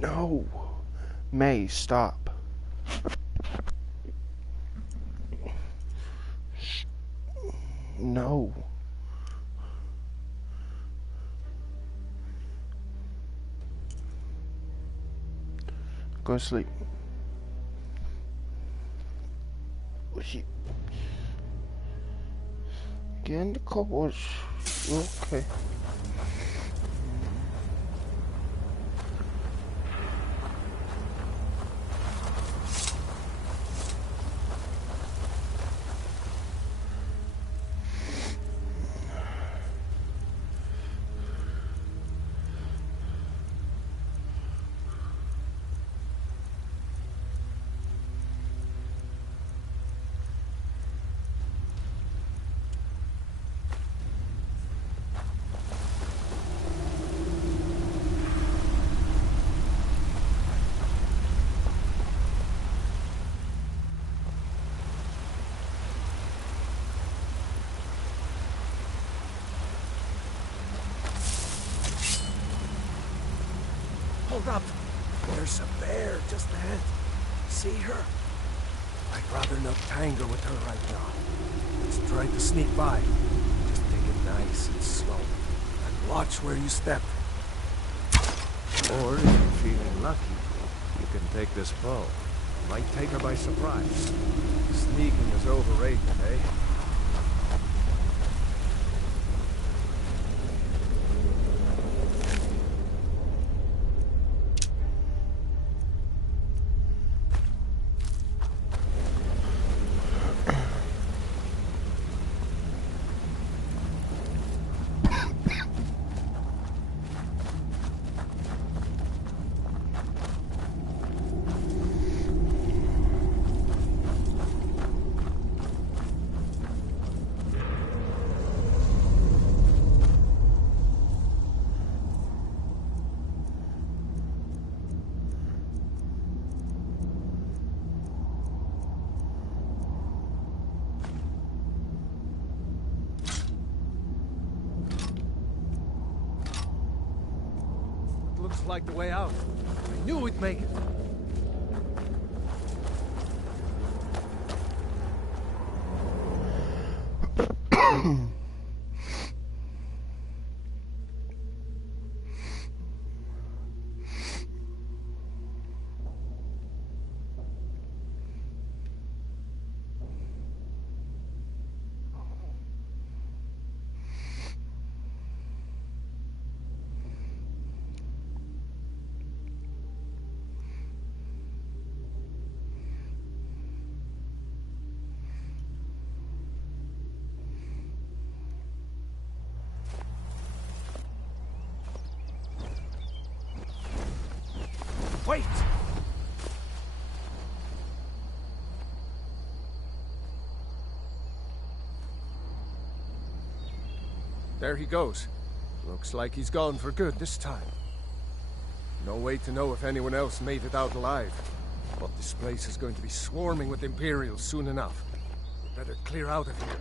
No. May, stop. No. Go to sleep. Get in the cupboard. Okay. Hold up! There's a bear just ahead. See her? I'd rather not tangle with her right now. Let's try to sneak by. Just take it nice and slow. And watch where you step. Or if you're feeling lucky, you can take this bow. Might take her by surprise. Sneaking is overrated, eh? Looks like the way out. I knew we'd make it. Wait! There he goes. Looks like he's gone for good this time. No way to know if anyone else made it out alive. But this place is going to be swarming with Imperials soon enough. We better clear out of here.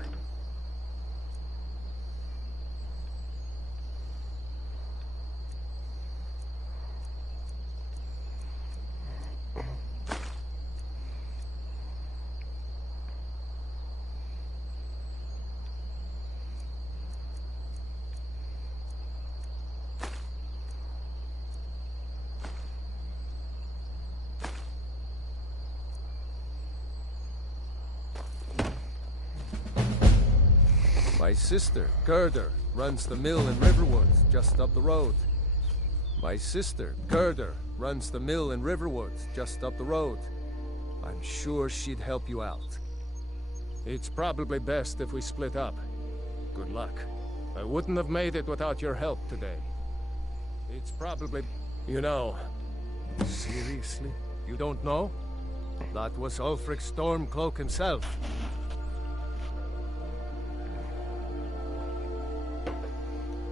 My sister, Gerda, runs the mill in Riverwood, just up the road. My sister, Gerda, runs the mill in Riverwood, just up the road. I'm sure she'd help you out. It's probably best if we split up. Good luck. I wouldn't have made it without your help today. It's probably... You know... Seriously? You don't know? That was Ulfric Stormcloak himself.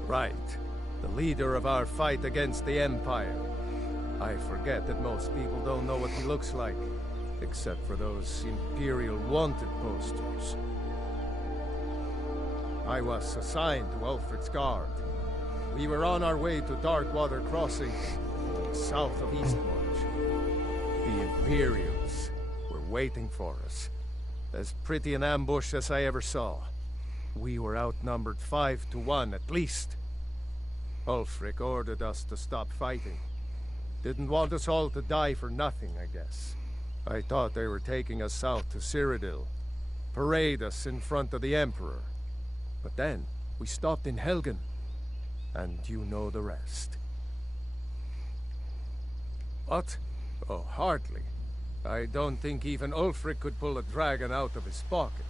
Right. The leader of our fight against the Empire. I forget that most people don't know what he looks like, except for those Imperial wanted posters. I was assigned to Ulfric's guard. We were on our way to Darkwater Crossing. south of Eastmarch. The Imperials were waiting for us. As pretty an ambush as I ever saw. We were outnumbered 5 to 1 at least. Ulfric ordered us to stop fighting. Didn't want us all to die for nothing, I guess. I thought they were taking us south to Cyrodiil. Parade us in front of the Emperor. But then, we stopped in Helgen. And you know the rest. What? Oh, hardly. I don't think even Ulfric could pull a dragon out of his pocket.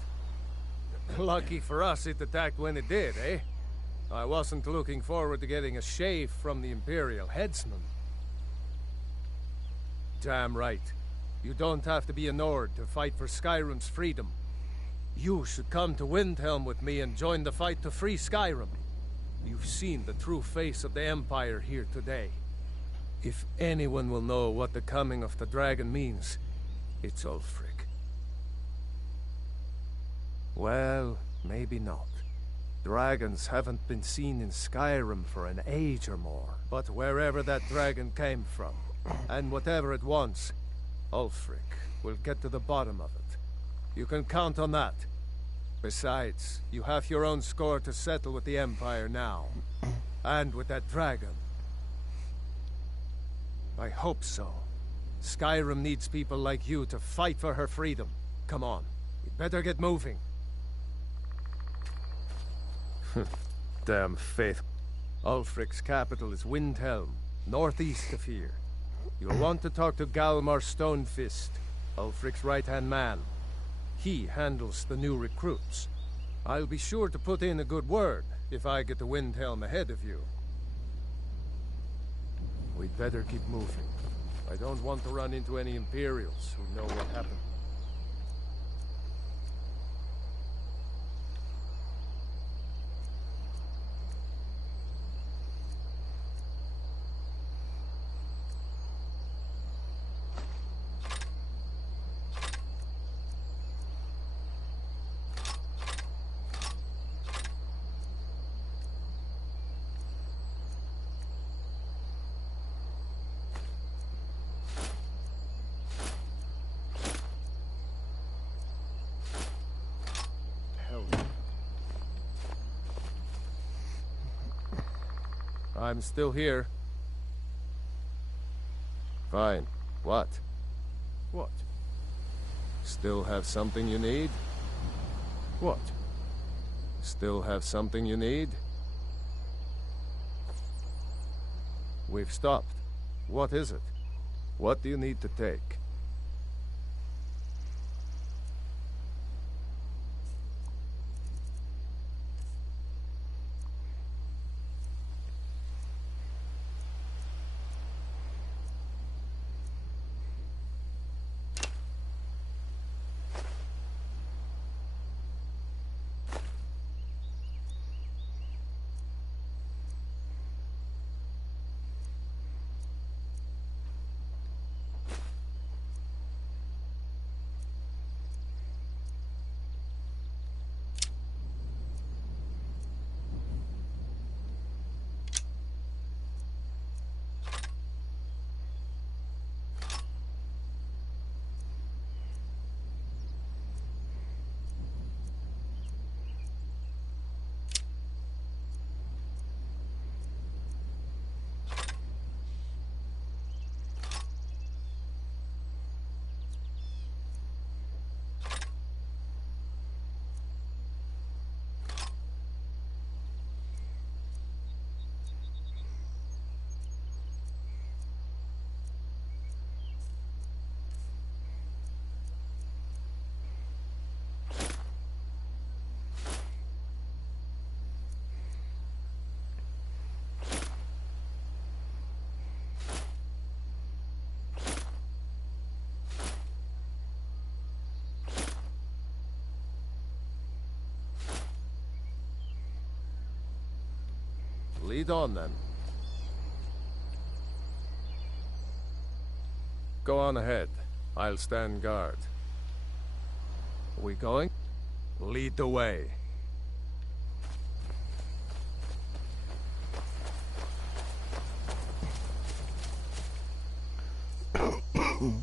Lucky for us it attacked when it did, eh? I wasn't looking forward to getting a shave from the Imperial headsman. Damn right. You don't have to be a Nord to fight for Skyrim's freedom. You should come to Windhelm with me and join the fight to free Skyrim. You've seen the true face of the Empire here today. If anyone will know what the coming of the dragon means, it's Ulfric. Well, maybe not. Dragons haven't been seen in Skyrim for an age or more. But wherever that dragon came from, and whatever it wants, Ulfric will get to the bottom of it. You can count on that. Besides, you have your own score to settle with the Empire now. And with that dragon. I hope so. Skyrim needs people like you to fight for her freedom. Come on, we better get moving. Damn faith. Ulfric's capital is Windhelm, northeast of here. You'll want to talk to Galmar Stonefist, Ulfric's right-hand man. He handles the new recruits. I'll be sure to put in a good word if I get to Windhelm ahead of you. We'd better keep moving. I don't want to run into any Imperials who know what happened. I'm still here. Fine. What? What? Still have something you need? What? Still have something you need? We've stopped. What is it? What do you need to take? Lead on, then. Go on ahead. I'll stand guard. Are we going? Lead the way. You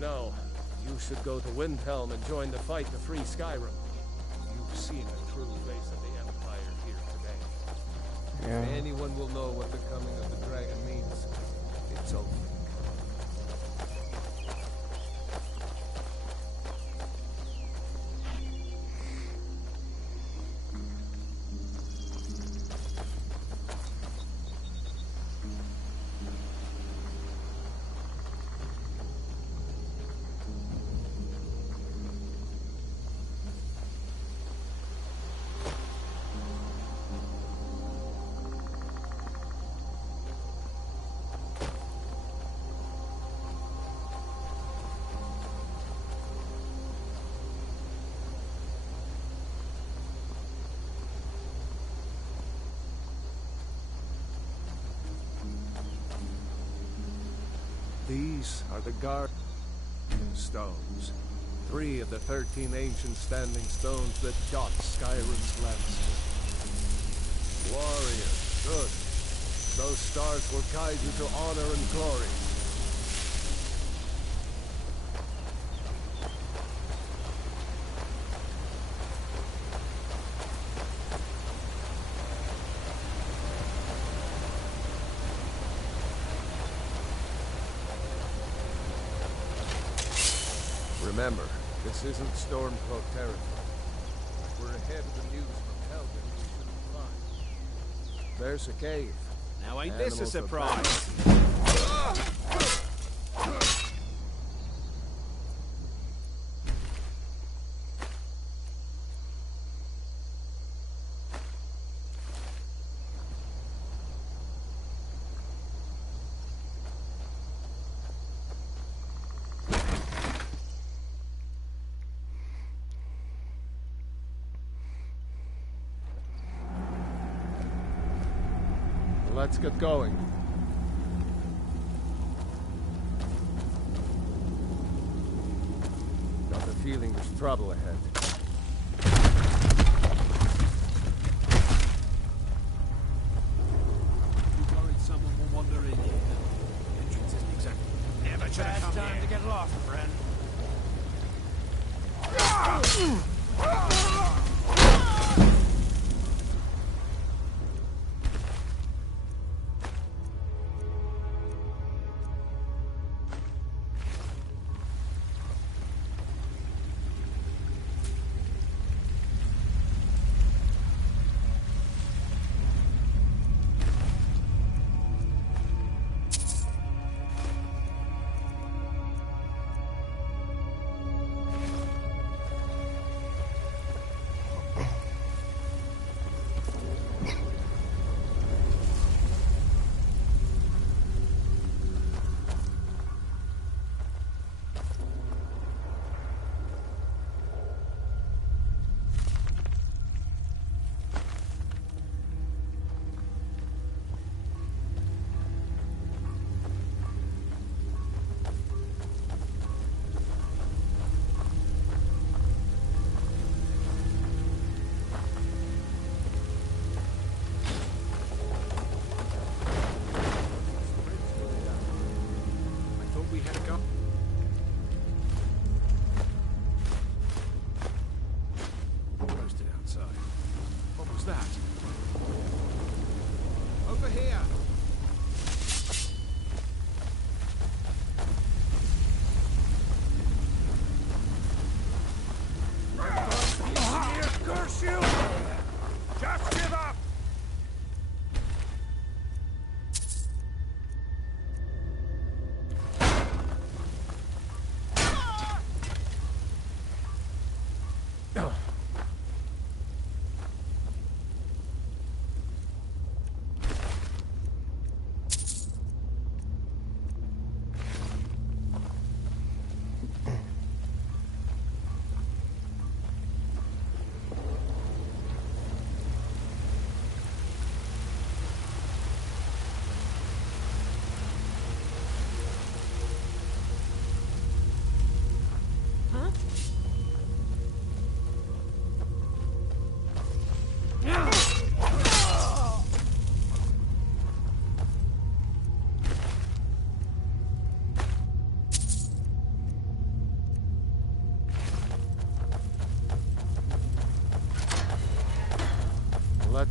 know, you should go to Windhelm and join the fight to free Skyrim. You've seen the true face of the Empire here today. Yeah. If anyone will know what the coming of the dragon means, it's over. These are the guard stones. 3 of the 13 ancient standing stones that dot Skyrim's landscape. Warrior, good. Those stars will guide you to honor and glory. Remember, this isn't Stormcloak territory. We're ahead of the news from Helgen we shouldn't find. There's a cave. Now ain't this a surprise? Let's get going. Got the feeling there's trouble ahead. You worried someone will wander in here? The entrance isn't exactly. Never should have come time here. To get lost, friend.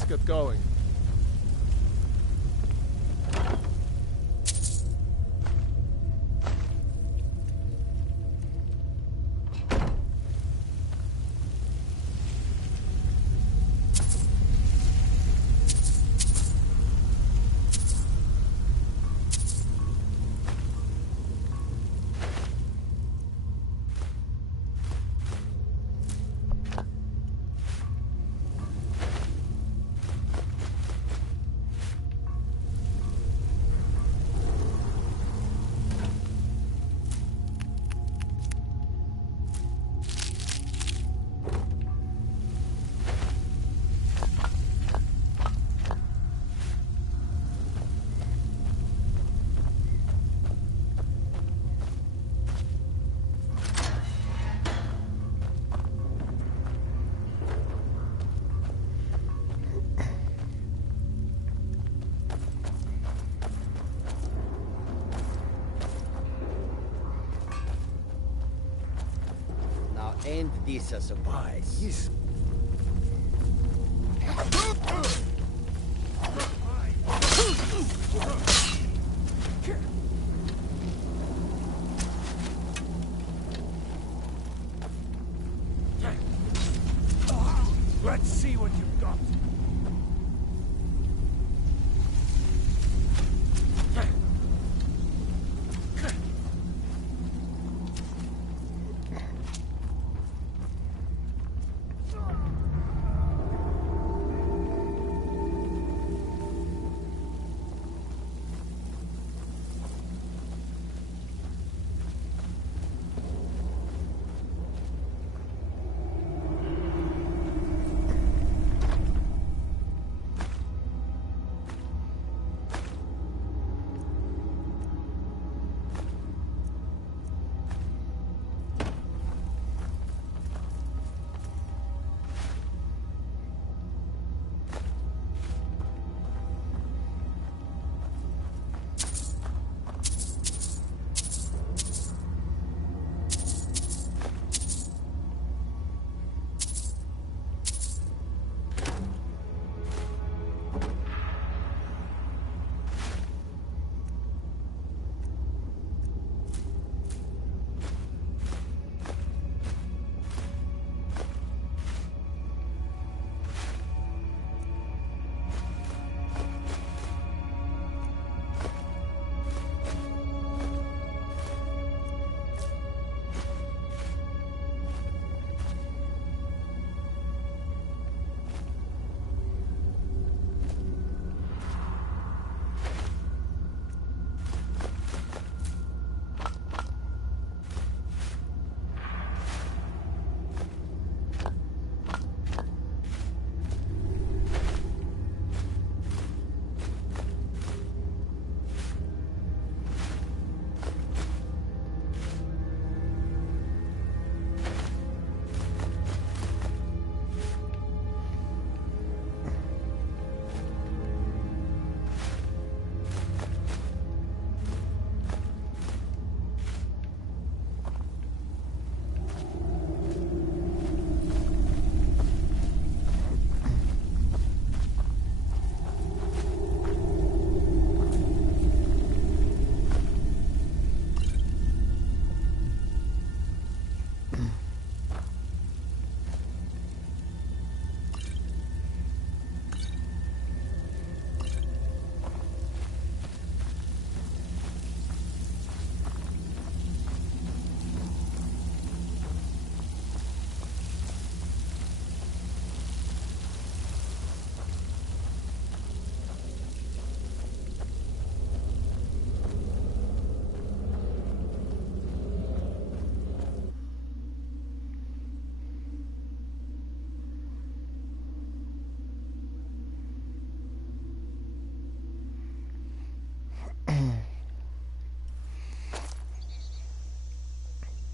Let's get going. Ain't this a surprise? Yes. Let's see what you've got.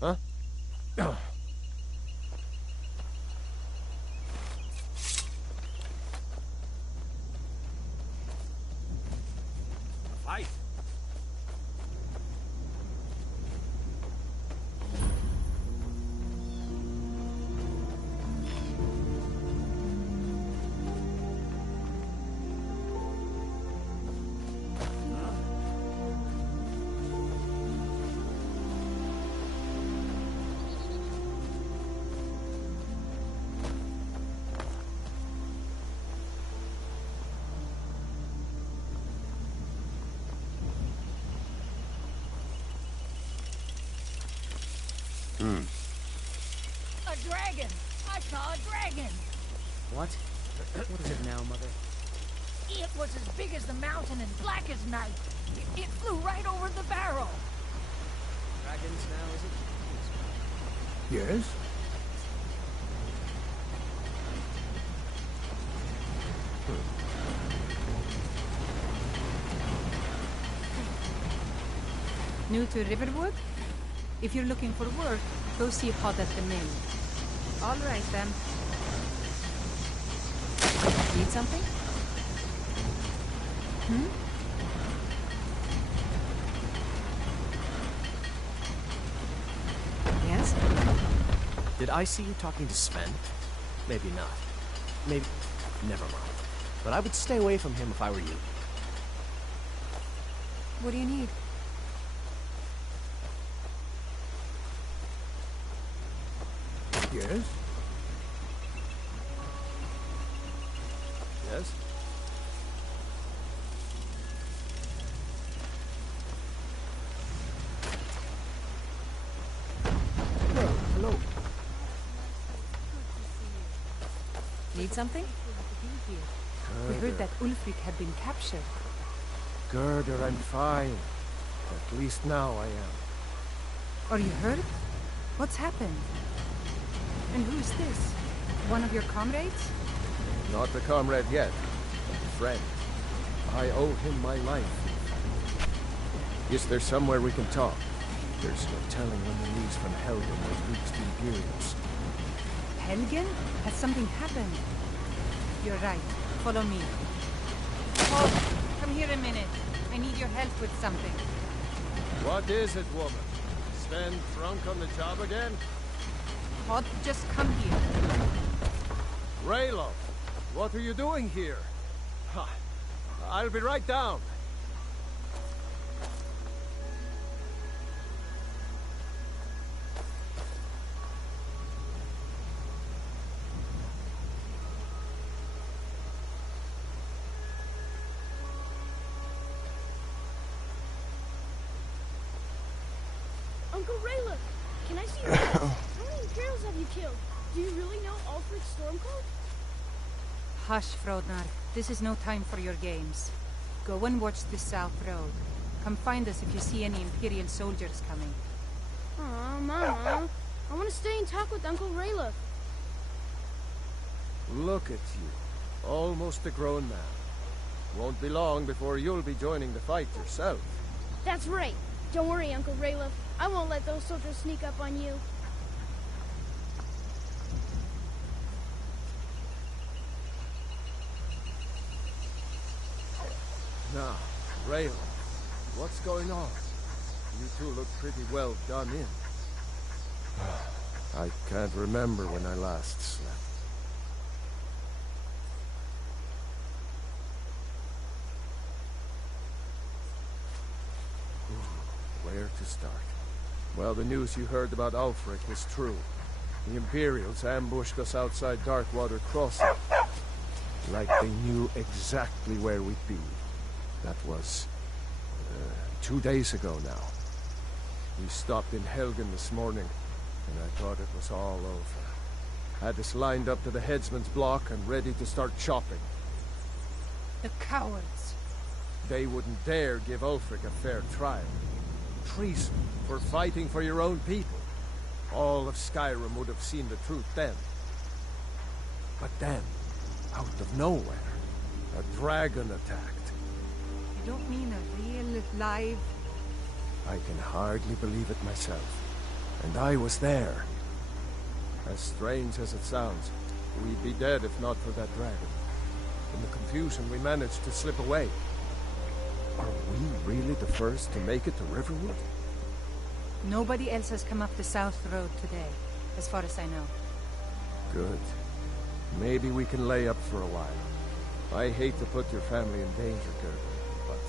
Huh? Fight. A dragon! I saw a dragon! What? What is it now, Mother? It was as big as the mountain and black as night. It flew right over the barrel. Dragons now, is it? Yes? New to Riverwood? If you're looking for work, go see Hod at the mill. All right, then. Need something? Yes? Did I see you talking to Sven? Maybe not. Maybe... Never mind. But I would stay away from him if I were you. What do you need? Yes? Yes? Hello. Need something? We heard that Ulfric had been captured. Girder, I'm fine. At least now I am. Are you hurt? What's happened? And who's this? One of your comrades? Not the comrade yet, but a friend. I owe him my life. Is there somewhere we can talk? There's no telling when the news from Helgen will reach the Imperials. Helgen? Has something happened? You're right. Follow me. Oh, come here a minute. I need your help with something. What is it, woman? Sven drunk on the job again? Hod, just come here. Raylo, what are you doing here? Ha, I'll be right down. Uncle Rayla, can I see your eyes? How many Imperials have you killed? Do you really know Ulfric's Stormcloak? Hush, Frodnar. This is no time for your games. Go and watch the South Road. Come find us if you see any Imperial soldiers coming. Aw, Mama. I want to stay and talk with Uncle Rayla. Look at you, almost a grown man. Won't be long before you'll be joining the fight yourself. That's right. Don't worry, Uncle Rayla. I won't let those soldiers sneak up on you. Now, Raylo, what's going on? You two look pretty well done in. I can't remember when I last slept. Where to start? Well, the news you heard about Ulfric was true. The Imperials ambushed us outside Darkwater Crossing. Like they knew exactly where we'd be. That was 2 days ago now. We stopped in Helgen this morning, and I thought it was all over. Had us lined up to the headsman's block and ready to start chopping. The cowards. They wouldn't dare give Ulfric a fair trial. Treason for fighting for your own people. All of Skyrim would have seen the truth then. But then, out of nowhere, a dragon attacked. You don't mean a real, live... I can hardly believe it myself. And I was there. As strange as it sounds, we'd be dead if not for that dragon. In the confusion, we managed to slip away. Are we really the first to make it to Riverwood? Nobody else has come up the South Road today, as far as I know. Good. Maybe we can lay up for a while. I hate to put your family in danger, Gerda, but...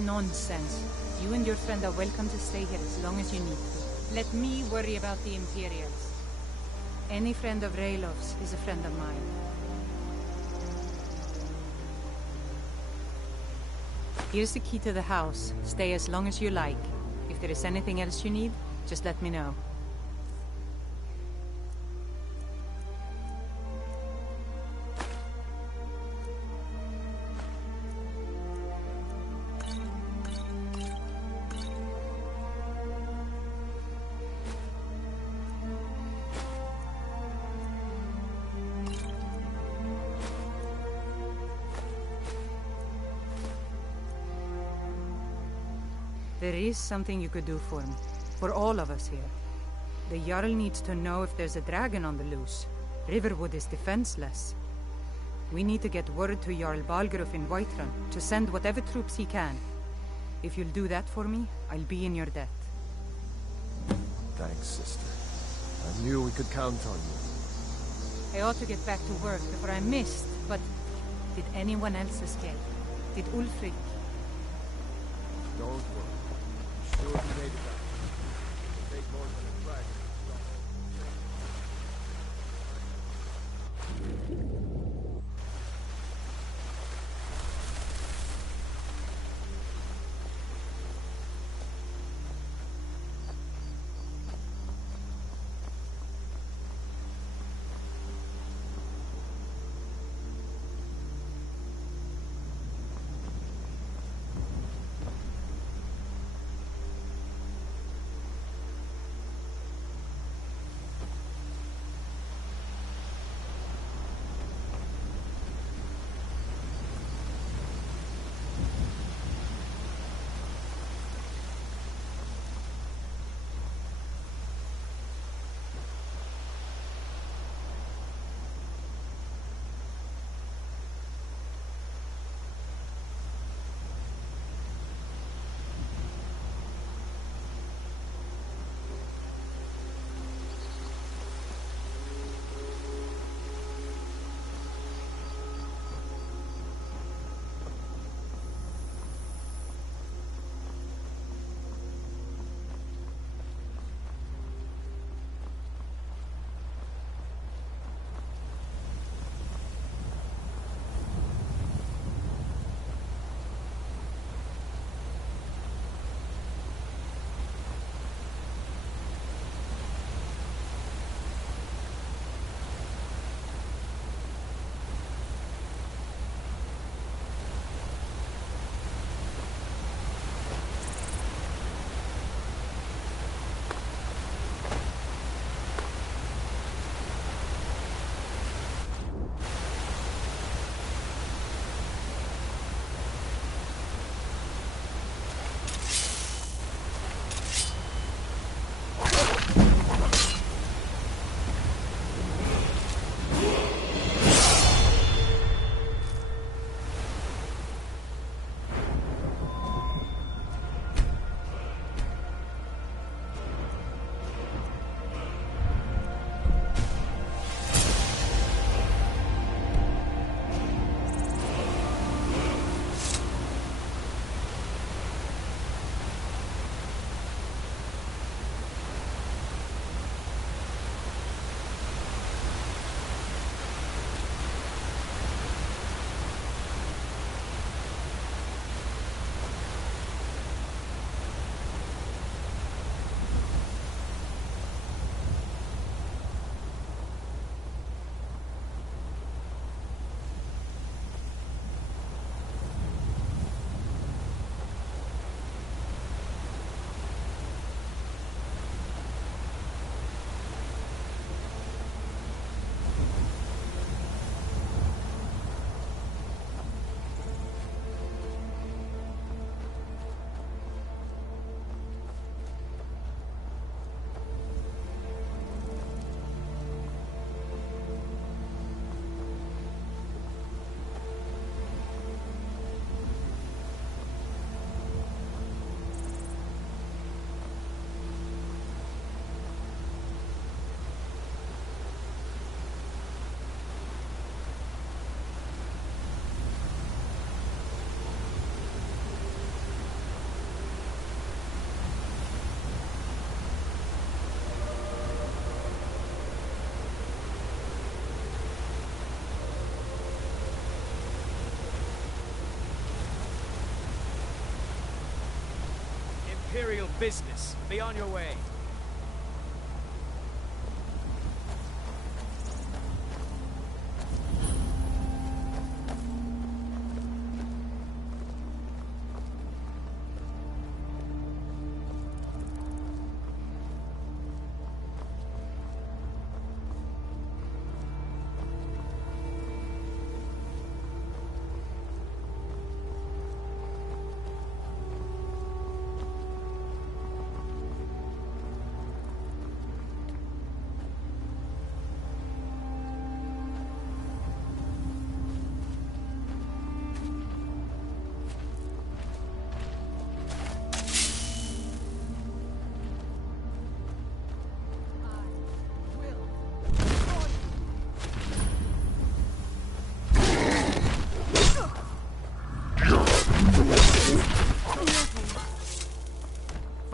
Nonsense. You and your friend are welcome to stay here as long as you need to. Let me worry about the Imperials. Any friend of Raylov's is a friend of mine. Here's the key to the house. Stay as long as you like. If there is anything else you need, Just let me know. There is something you could do for me. For all of us here. The Jarl needs to know if there's a dragon on the loose. Riverwood is defenseless. We need to get word to Jarl Balgruuf in Whiterun to send whatever troops he can. If you'll do that for me, I'll be in your debt. Thanks, sister. I knew we could count on you. I ought to get back to work before I missed, but did anyone else escape? Did Ulfric? Don't worry. I'm sure he made it back. It'll take more than a dragon. Imperial business. Be on your way.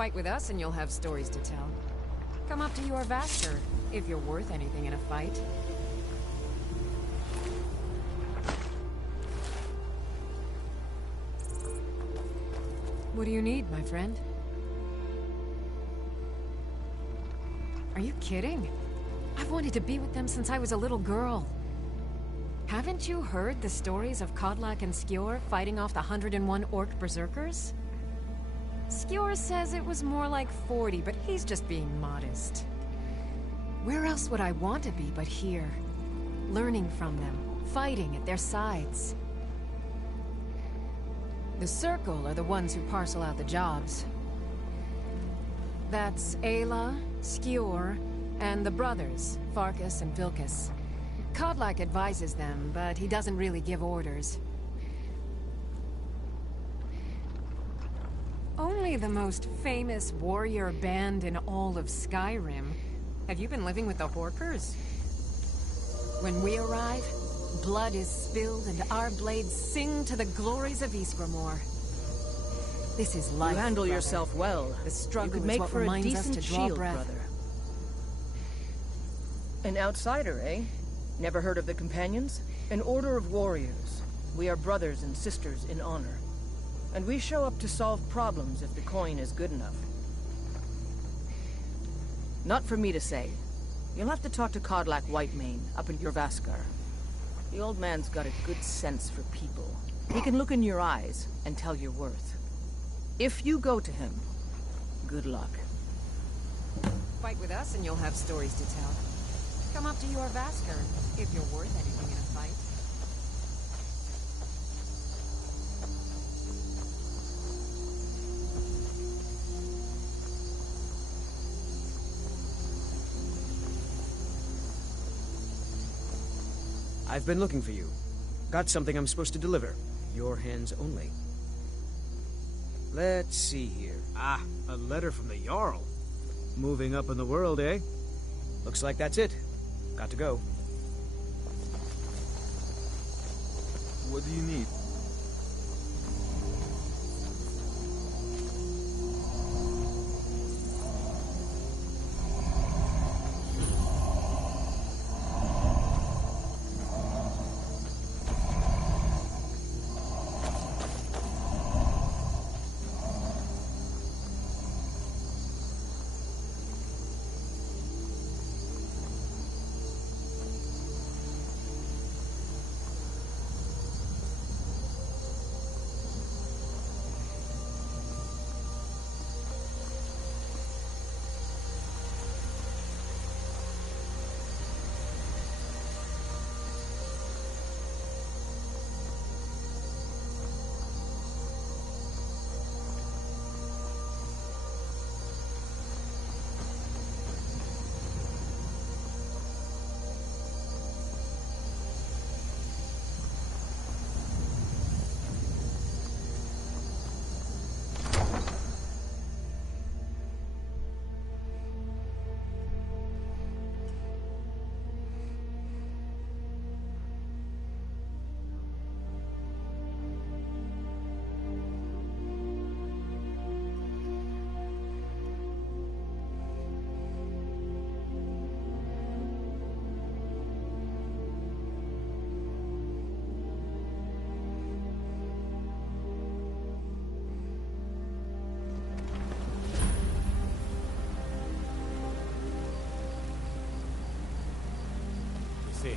Fight with us and you'll have stories to tell. Come up to your Vasker, if you're worth anything in a fight. What do you need, my friend? Are you kidding? I've wanted to be with them since I was a little girl. Haven't you heard the stories of Kodlak and Skjor fighting off the 101 orc berserkers? Skjor says it was more like 40, but he's just being modest. Where else would I want to be but here? Learning from them, fighting at their sides. The Circle are the ones who parcel out the jobs. That's Ayla, Skjor, and the brothers, Farkas and Vilkas. Kodlak advises them, but he doesn't really give orders. Only the most famous warrior band in all of Skyrim. Have you been living with the Horkers? When we arrive, blood is spilled and our blades sing to the glories of Ysgramor. This is life, You handle brother. yourself well. The struggle You could is make what for a reminds us decent to draw shield, breath. brother. An outsider, eh? Never heard of the Companions? An order of warriors. We are brothers and sisters in honor. And we show up to solve problems if the coin is good enough. Not for me to say. You'll have to talk to Kodlak Whitemane up in your Vaskar. The old man's got a good sense for people. He can look in your eyes and tell your worth. If you go to him, good luck. Fight with us and you'll have stories to tell. Come up to your Vasker, if you're worth anything in a fight. I've been looking for you. Got something I'm supposed to deliver. Your hands only. Let's see here. Ah, a letter from the Jarl. Moving up in the world, eh? Looks like that's it. Got to go. What do you need?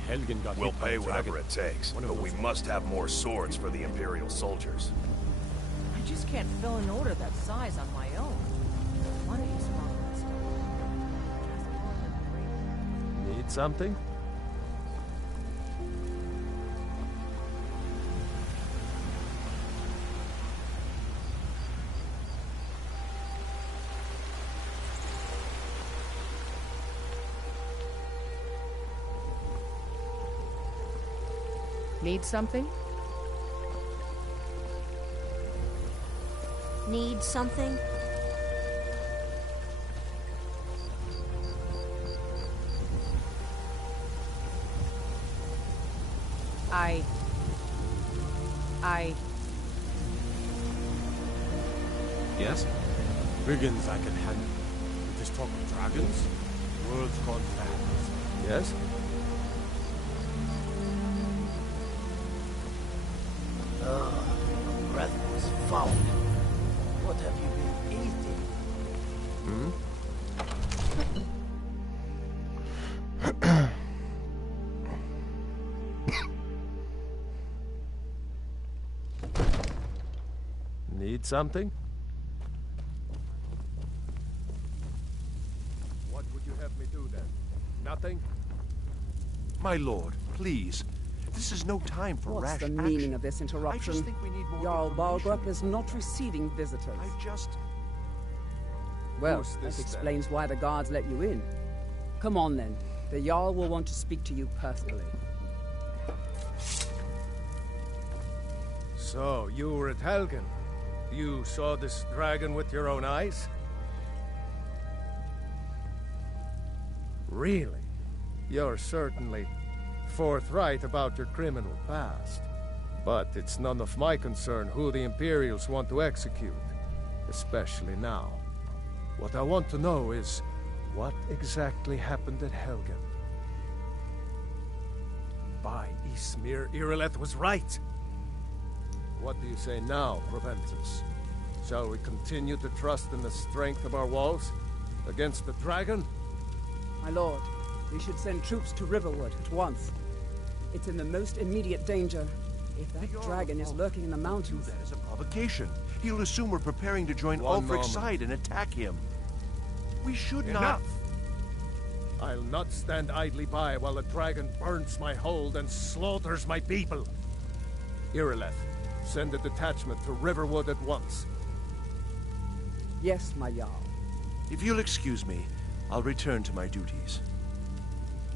Helgen got We'll hit by pay a whatever dragon. it takes, One of but we those- must have more swords for the Imperial soldiers. I just can't fill an order that size on my own. Money is wrong and stuff. Need something? Need something? Need something? Yes? brigands I can handle. With this talk of dragons, the world's gone mad. Yes? Your breath was foul. What have you been eating? Need something? What would you have me do then? Nothing? My lord, please. This is no time for What's rash the action. meaning of this interruption? I just think we need more Jarl information. Balgrup is not receiving visitors. Well, Who's that this, then? explains why the guards let you in. Come on then. The Jarl will want to speak to you personally. So, you were at Helgen. You saw this dragon with your own eyes? Really? You're certainly forthright about your criminal past. But it's none of my concern who the Imperials want to execute, especially now. What I want to know is, what exactly happened at Helgen? By Ysmir, Irileth was right! What do you say now, Proventus? Shall we continue to trust in the strength of our walls? Against the dragon? My lord, we should send troops to Riverwood at once. It's in the most immediate danger. If that dragon is lurking in the mountains... That is a provocation. He'll assume we're preparing to join One Ulfric's moment. side and attack him. We should Enough! not... I'll not stand idly by while the dragon burns my hold and slaughters my people. Irileth, send a detachment to Riverwood at once. Yes, my Jarl. If you'll excuse me, I'll return to my duties.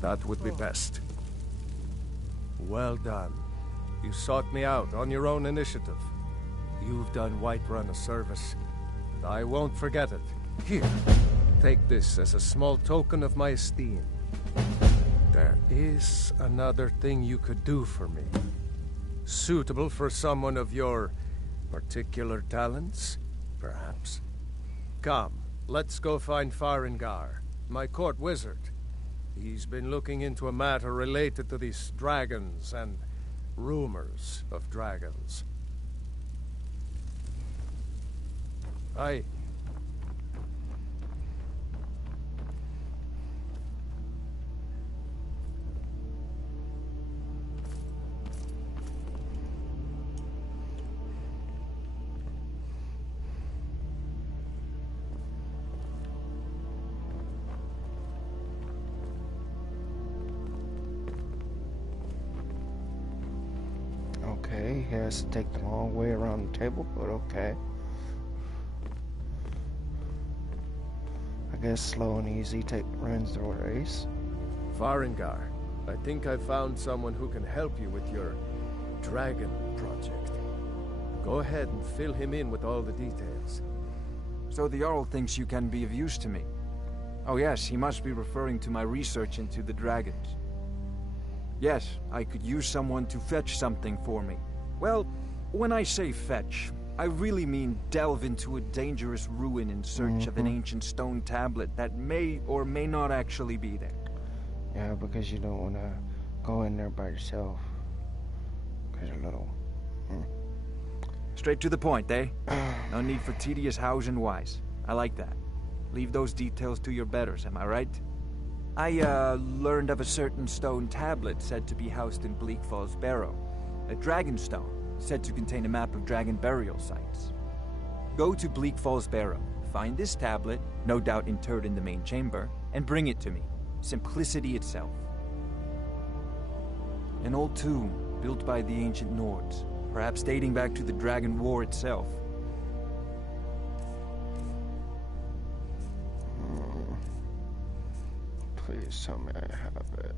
That would be best. Well done. You sought me out on your own initiative. You've done Whiterun a service, and I won't forget it. Here, take this as a small token of my esteem. There is another thing you could do for me. Suitable for someone of your particular talents, perhaps. Come, let's go find Farengar, my court wizard. He's been looking into a matter related to these dragons and rumors of dragons. Aye. Okay, he has to take the long way around the table, but okay. I guess slow and easy runs the race. Farengar, I think I found someone who can help you with your dragon project. Go ahead and fill him in with all the details. So the Jarl thinks you can be of use to me. Oh yes, he must be referring to my research into the dragons. Yes, I could use someone to fetch something for me. Well, when I say fetch, I really mean delve into a dangerous ruin in search of an ancient stone tablet that may or may not actually be there. Yeah, because you don't want to go in there by yourself. Because you're little. Straight to the point, eh? No need for tedious hows and whys. I like that. Leave those details to your betters, am I right? I, learned of a certain stone tablet said to be housed in Bleak Falls Barrow. A dragon stone, said to contain a map of dragon burial sites. Go to Bleak Falls Barrow, find this tablet, no doubt interred in the main chamber, and bring it to me. Simplicity itself. An old tomb, built by the ancient Nords, perhaps dating back to the Dragon War itself. Please tell me I have it.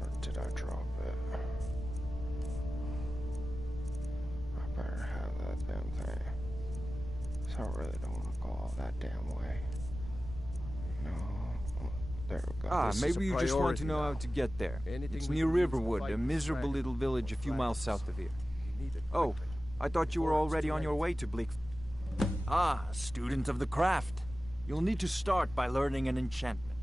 Or did I drop it? I better have that damn thing. So I really don't want to go all that damn way. No. There we go. Maybe you just want to know how to get there. It's near Riverwood, a miserable little village a few miles south of here. Oh, I thought you were already on your way to Bleak... Ah, student of the craft. You'll need to start by learning an enchantment.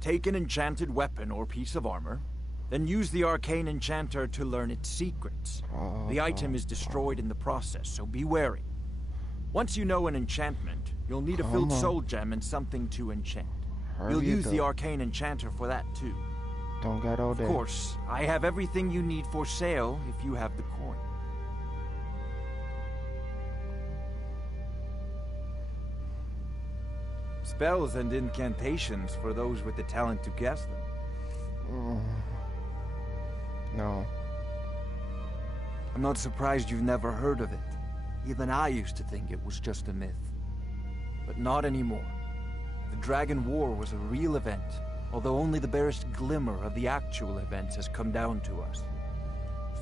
Take an enchanted weapon or piece of armor, then use the arcane enchanter to learn its secrets. The item is destroyed in the process, so be wary. Once you know an enchantment, you'll need a filled soul gem and something to enchant. You'll use the arcane enchanter for that too. Don't get all day. Of course, I have everything you need for sale if you have the coin. Spells and incantations for those with the talent to cast them. No. I'm not surprised you've never heard of it. Even I used to think it was just a myth. But not anymore. The Dragon War was a real event, although only the barest glimmer of the actual events has come down to us.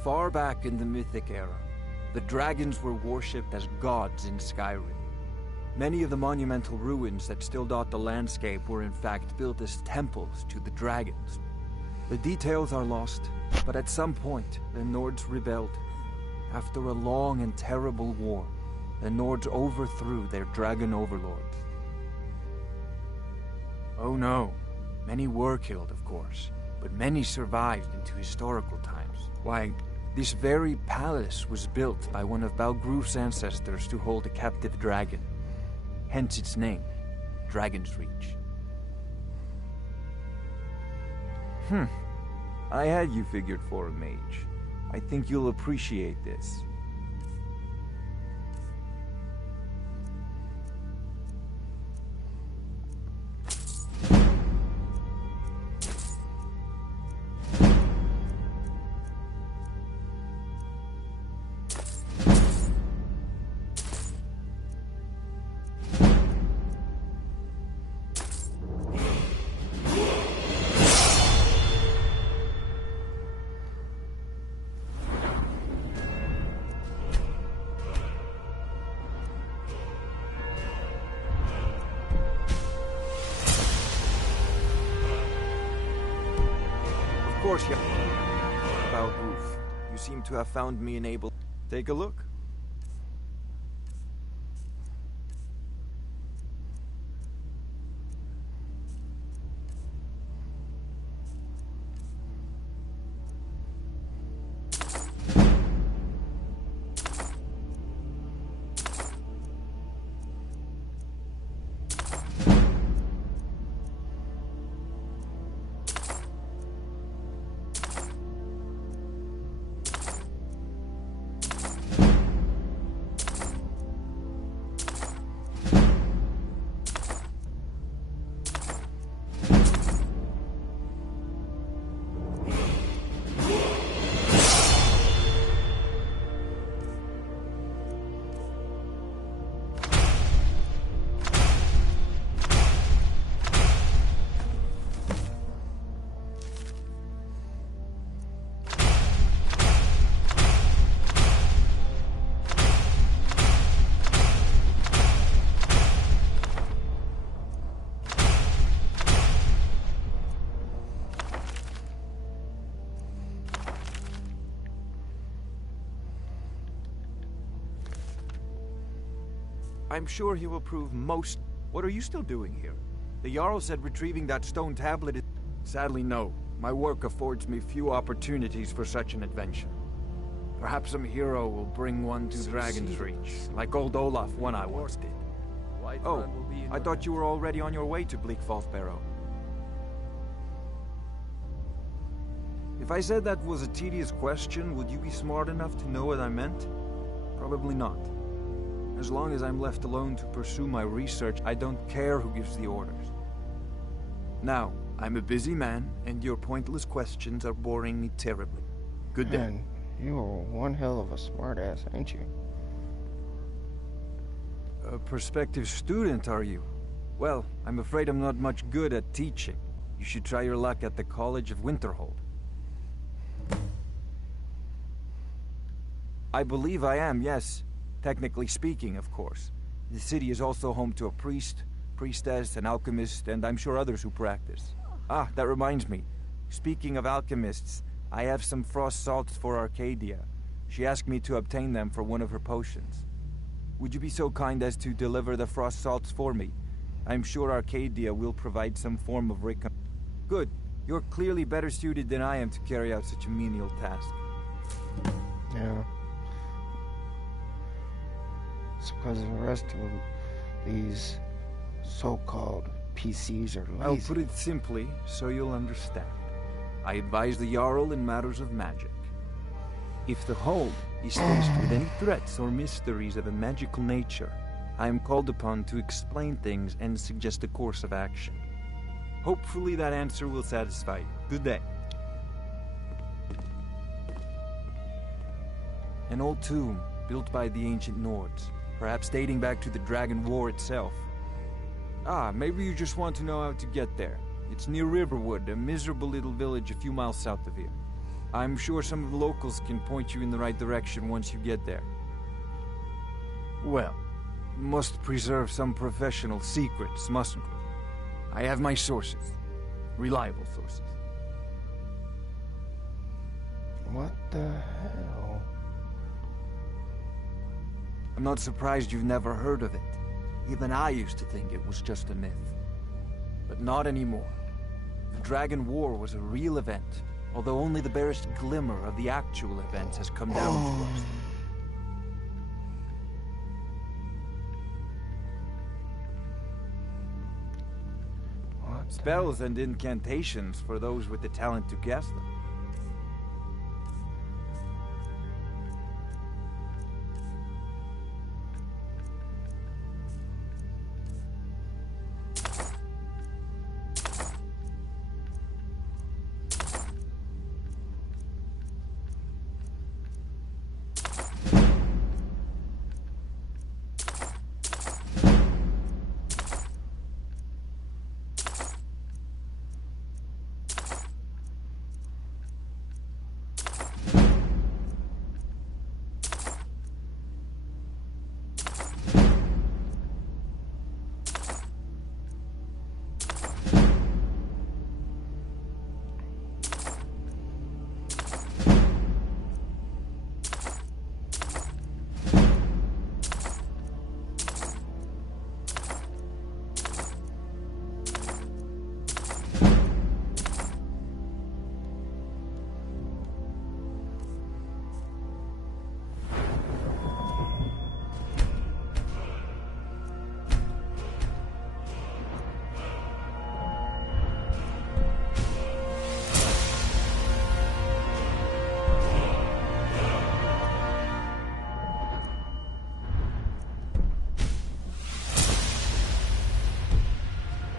Far back in the Mythic era, the dragons were worshipped as gods in Skyrim. Many of the monumental ruins that still dot the landscape were in fact built as temples to the dragons. The details are lost, but at some point, the Nords rebelled. After a long and terrible war, the Nords overthrew their dragon overlords. Oh no, many were killed, of course, but many survived into historical times. Why, this very palace was built by one of Balgruf's ancestors to hold a captive dragon. Hence its name, Dragon's Reach. I had you figured for a mage. I think you'll appreciate this. Of course, Balgruf, you seem to have found me unable. Take a look. I'm sure he will prove most... What are you still doing here? The Jarl said retrieving that stone tablet is... Sadly, no. My work affords me few opportunities for such an adventure. Perhaps some hero will bring one to Dragon's Reach, like old Olaf one I once did. Oh, I thought you were already on your way to Bleak Falls Barrow. If I said that was a tedious question, would you be smart enough to know what I meant? Probably not. As long as I'm left alone to pursue my research, I don't care who gives the orders. Now, I'm a busy man, and your pointless questions are boring me terribly. Good day. Man, you are one hell of a smartass, ain't you? A prospective student, are you? Well, I'm afraid I'm not much good at teaching. You should try your luck at the College of Winterhold. I believe I am, yes. Technically speaking, of course. The city is also home to a priest, priestess, an alchemist, and I'm sure others who practice. Ah, that reminds me. Speaking of alchemists, I have some frost salts for Arcadia. She asked me to obtain them for one of her potions. would you be so kind as to deliver the frost salts for me? I'm sure Arcadia will provide some form of Good. You're clearly better suited than I am to carry out such a menial task. Yeah. It's because the rest of these so-called PCs are lazy. I'll put it simply so you'll understand. I advise the Jarl in matters of magic. If the Hold is faced with any threats or mysteries of a magical nature, I am called upon to explain things and suggest a course of action. Hopefully that answer will satisfy you. Good day. An old tomb built by the ancient Nords, perhaps dating back to the Dragon War itself. Ah, maybe you just want to know how to get there. It's near Riverwood, a miserable little village a few miles south of here. I'm sure some of the locals can point you in the right direction once you get there. Well, must preserve some professional secrets, mustn't we? I have my sources. Reliable sources. What the hell? I'm not surprised you've never heard of it. Even I used to think it was just a myth. But not anymore. The Dragon War was a real event, although only the barest glimmer of the actual events has come down to us. Spells and incantations for those with the talent to cast them.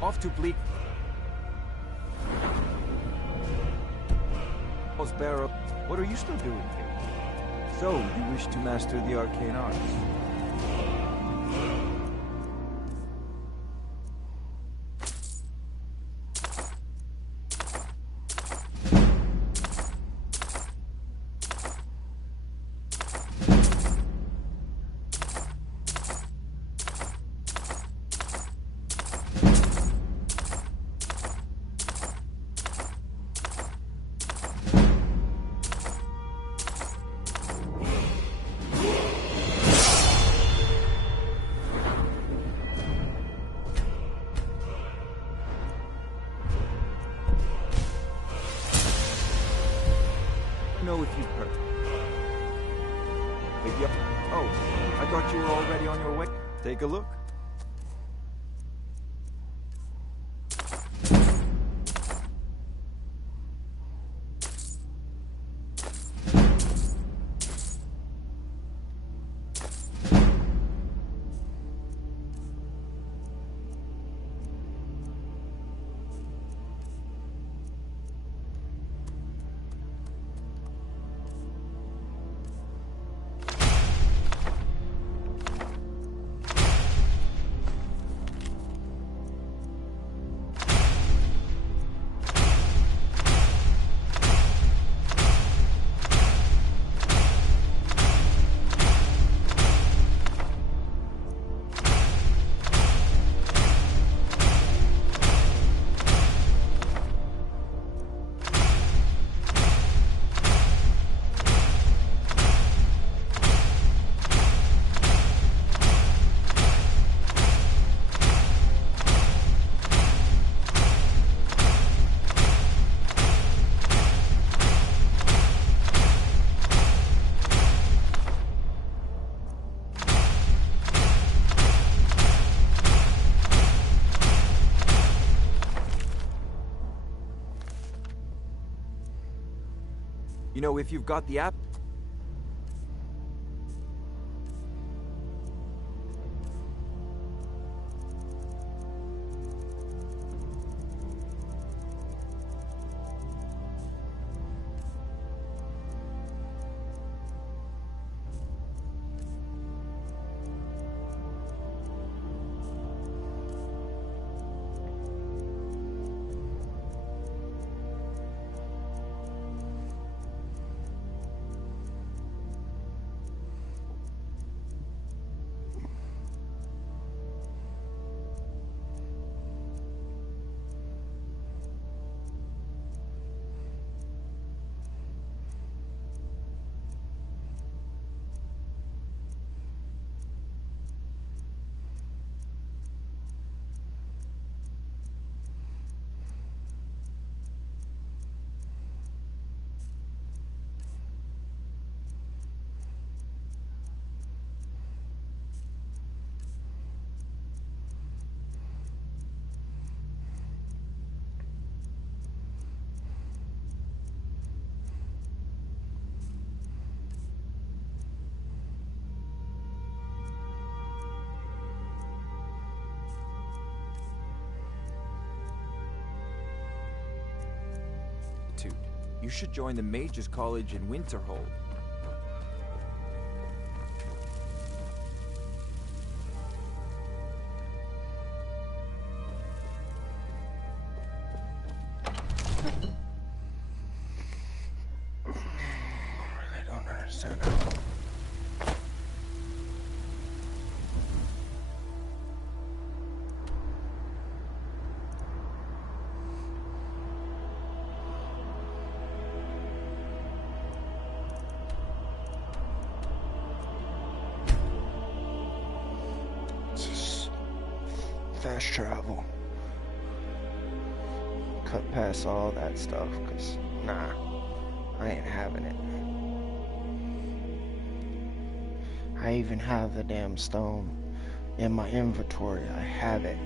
Off to Bleak. Barrow, what are you still doing here? So, you wish to master the arcane arts? Know if you've heard. Oh, I thought you were already on your way. Take a look. know, if you've got the app... You should join the Mages College in Winterhold. I don't understand. Fast travel. Cut past all that stuff, cause nah, I ain't having it. I even have the damn stone in my inventory. I have it.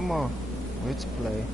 Come on. Let's play.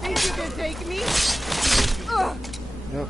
Think you can take me? Yep.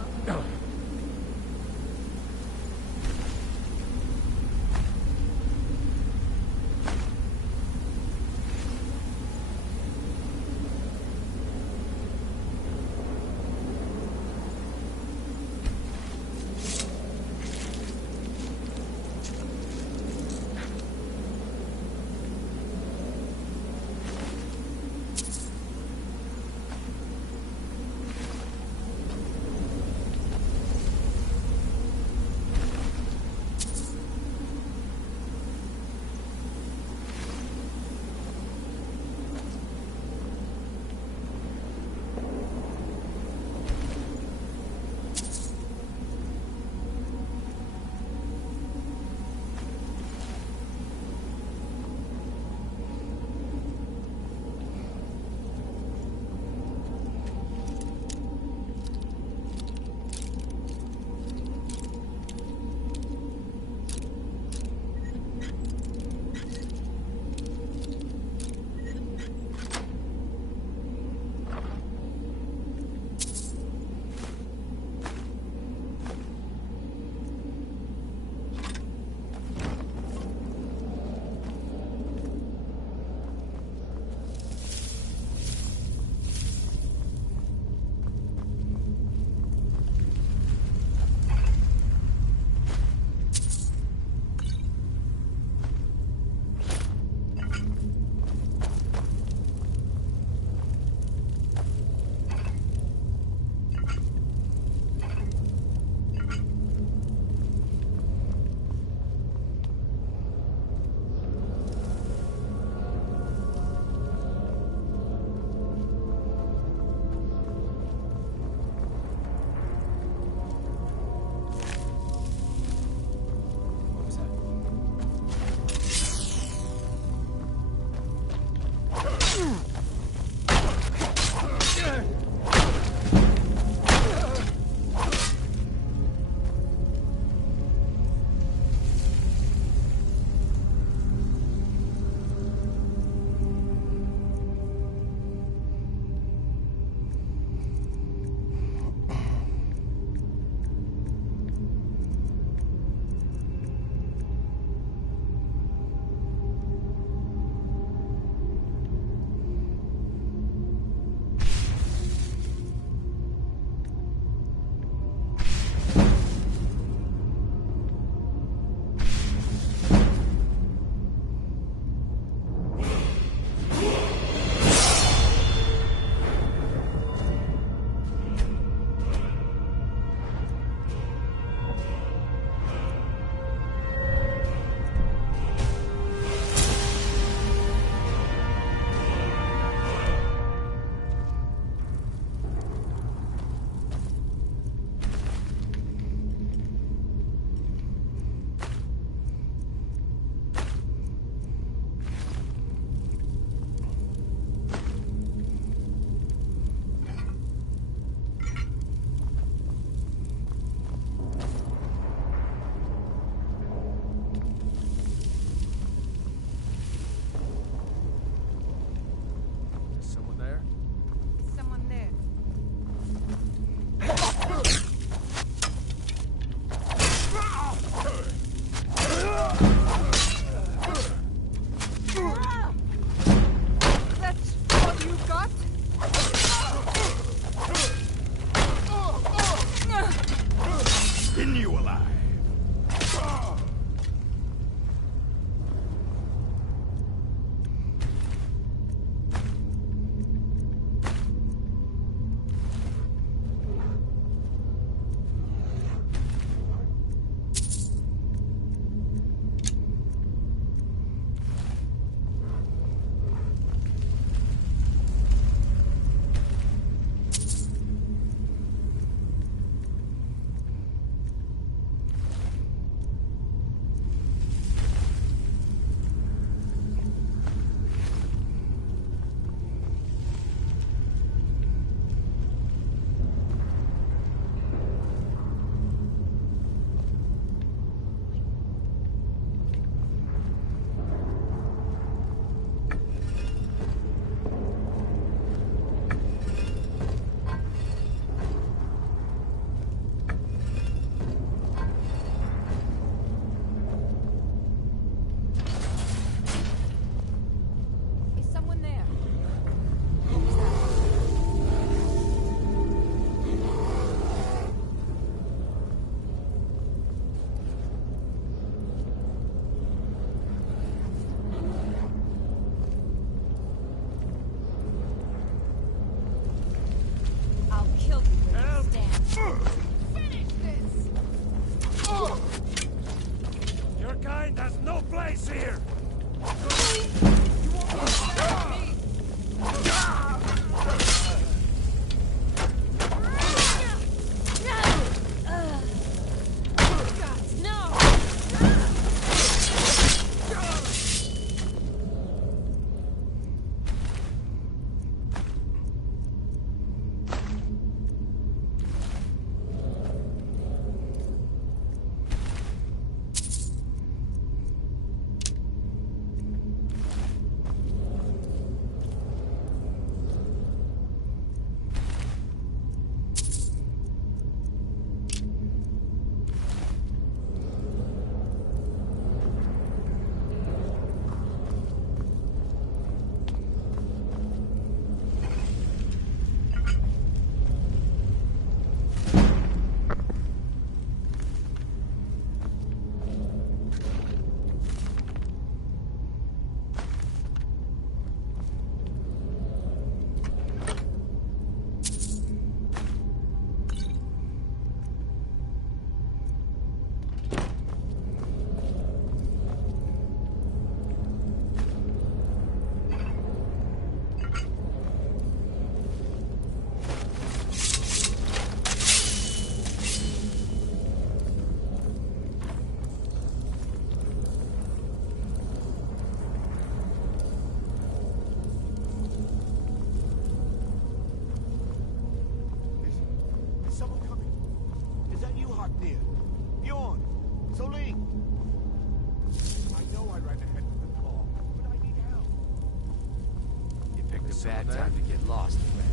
bad time to get lost, friend.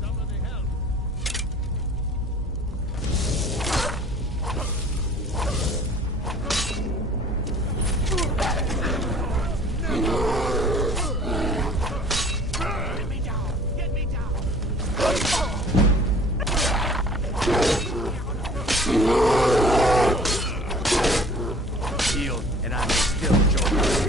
Somebody help! Get me down! Get me down! Healed, and I may still join you.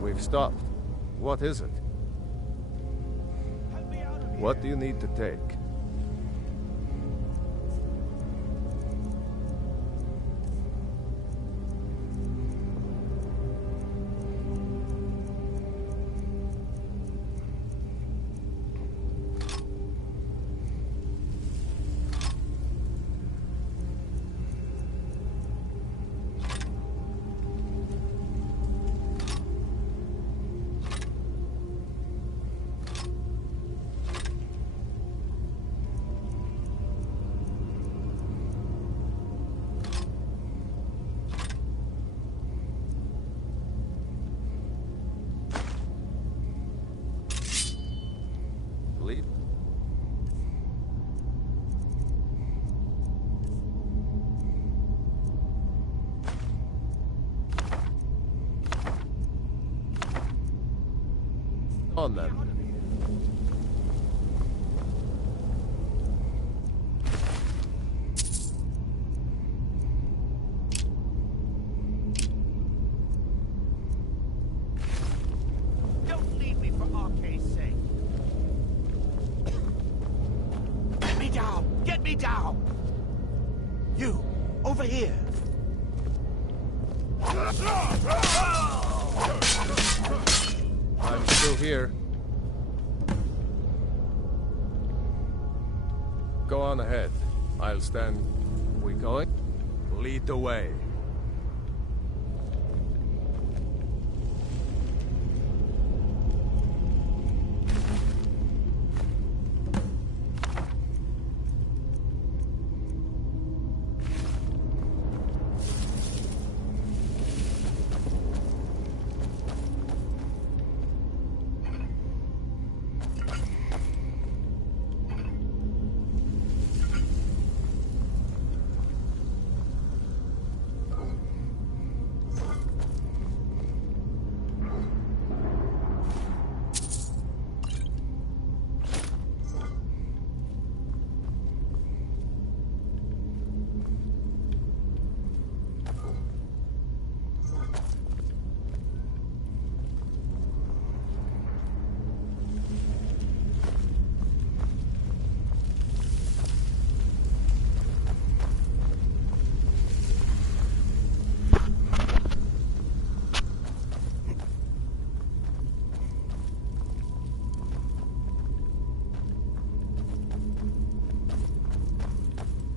We've stopped. What is it? What do you need to take? Lead. On then. Don't leave me for Arcade's sake. Get me down! Get me down! You, over here! I'm still here. Go on ahead. I'll stand. We going? Lead the way.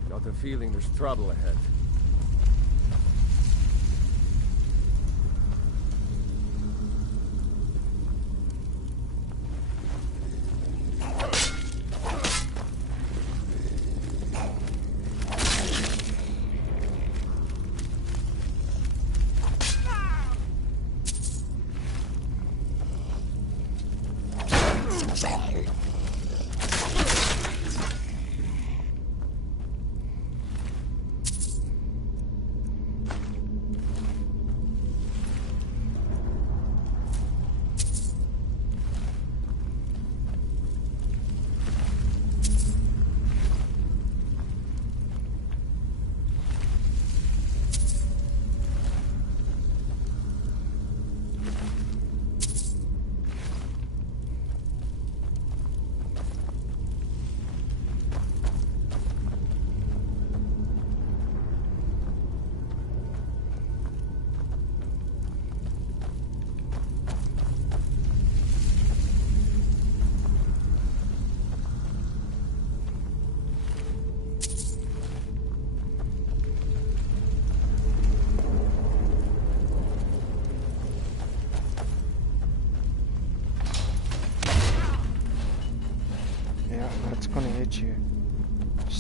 Got a feeling there's trouble ahead.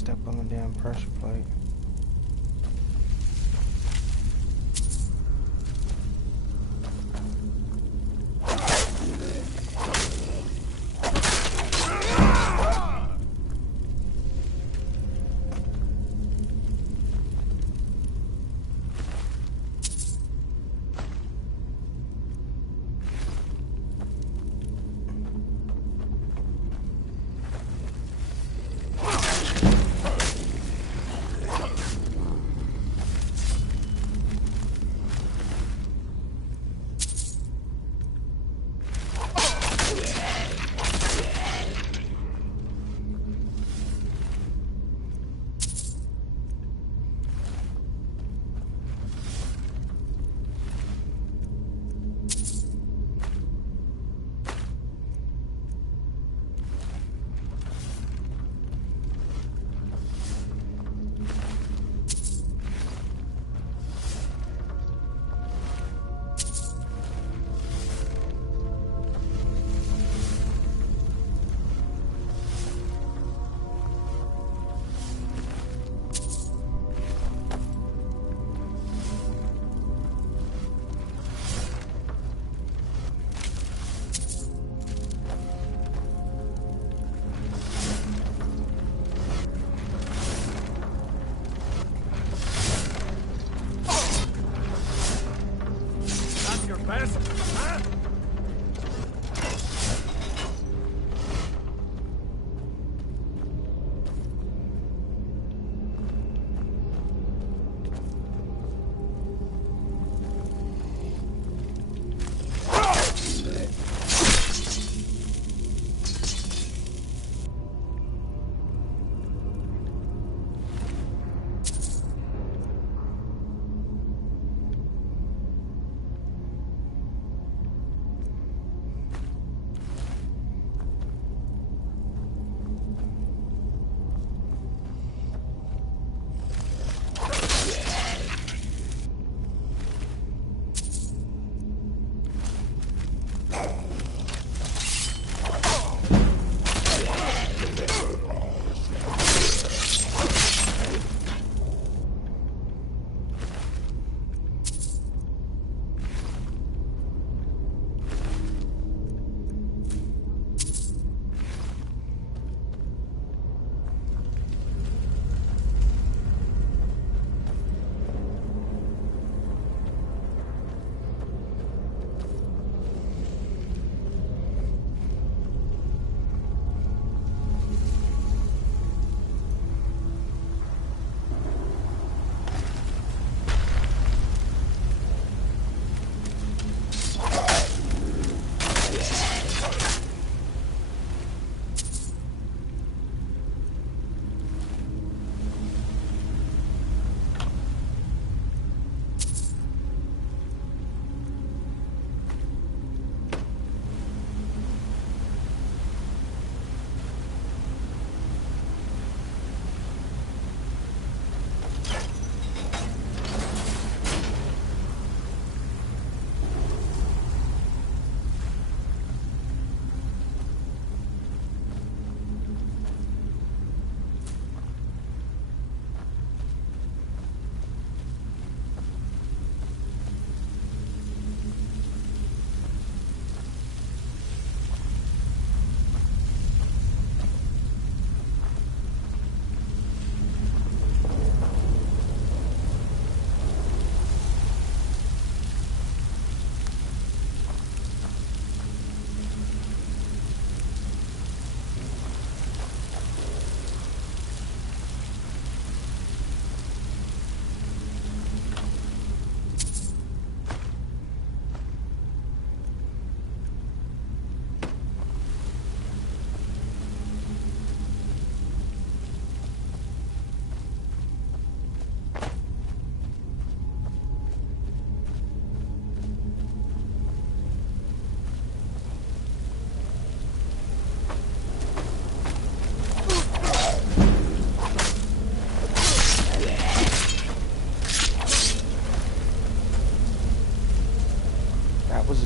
step on the damn pressure plate.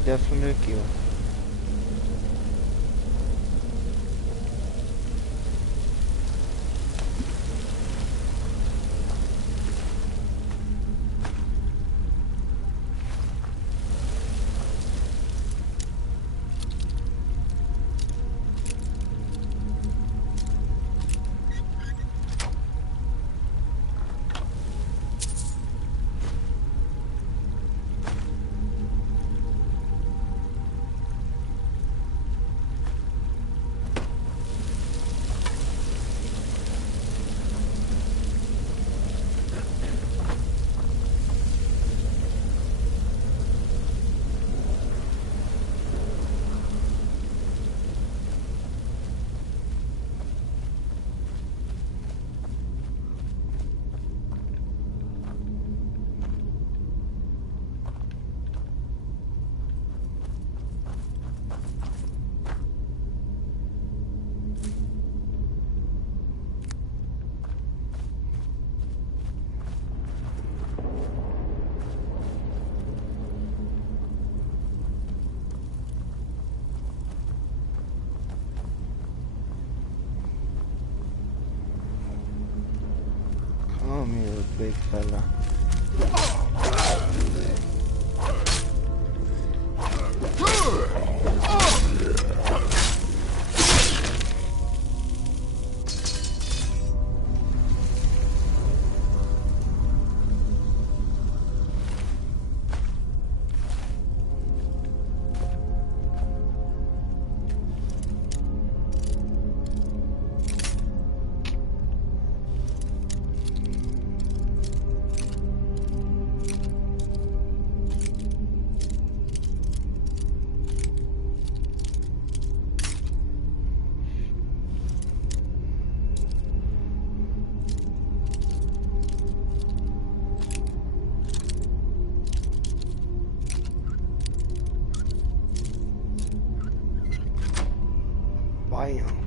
definitely a kill. big fella. Bam.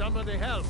Somebody help!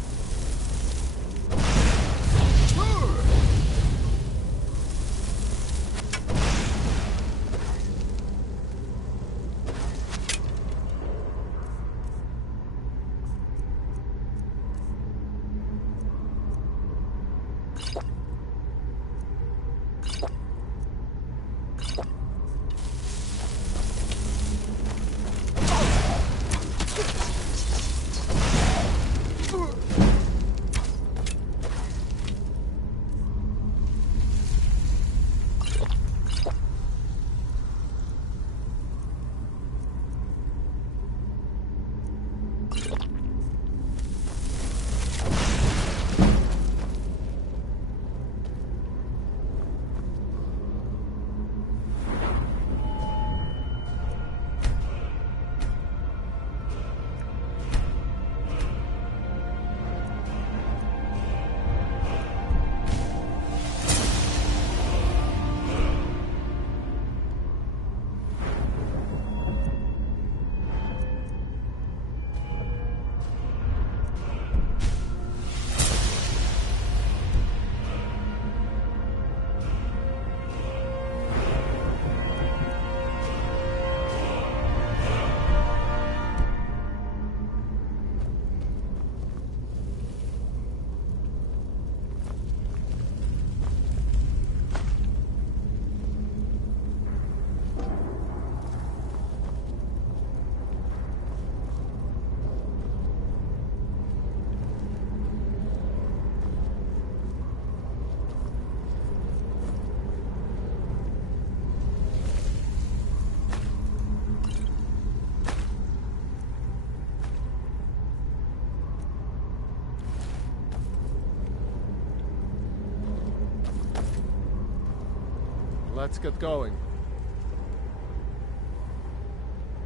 Let's get going.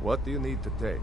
What do you need to take?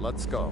Let's go.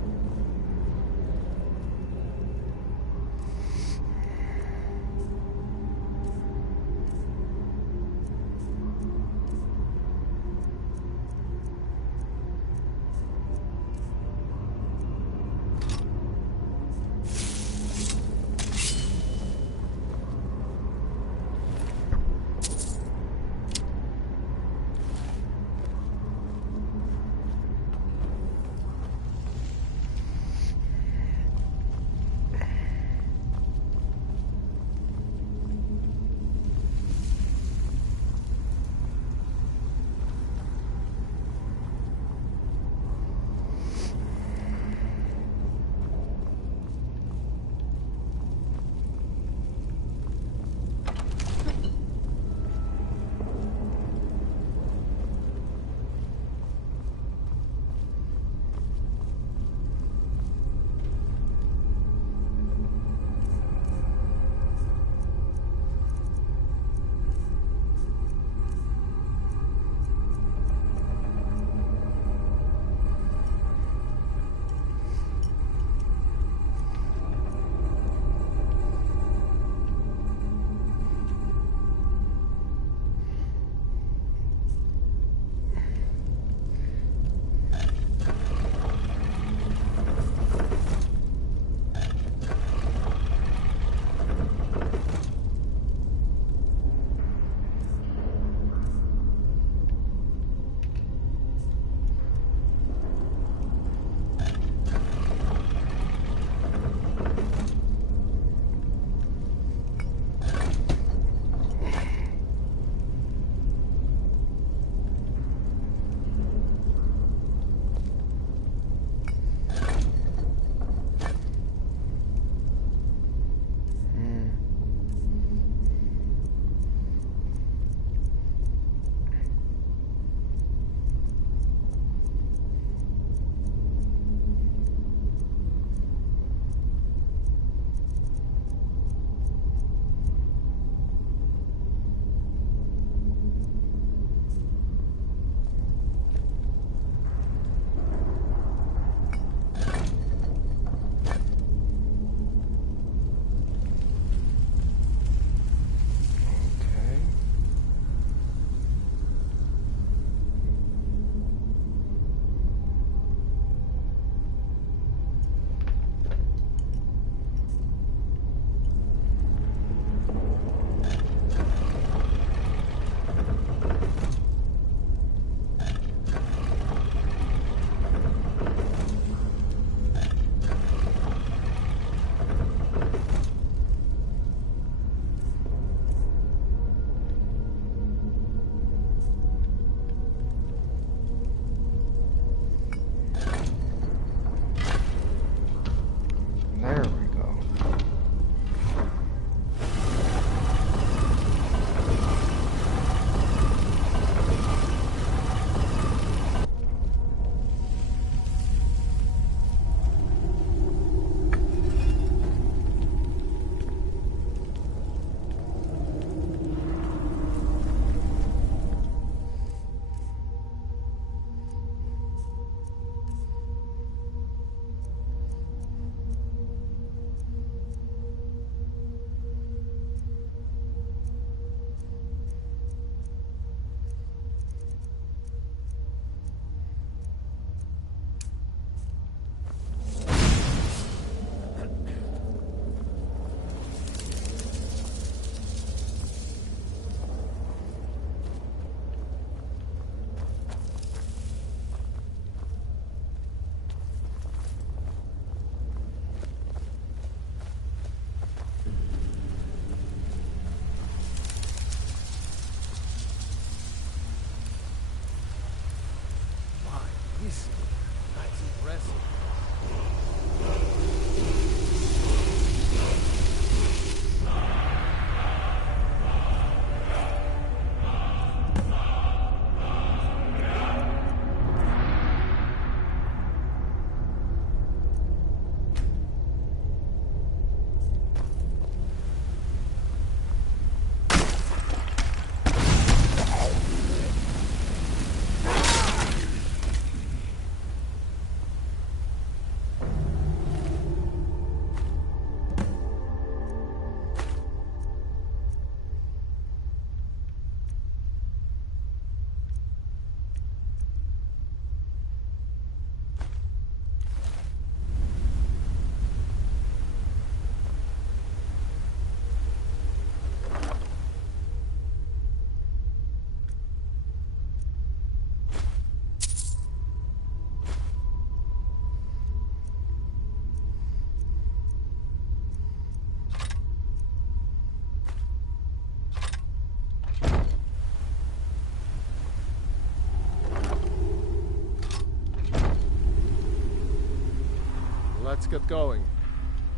Let's get going.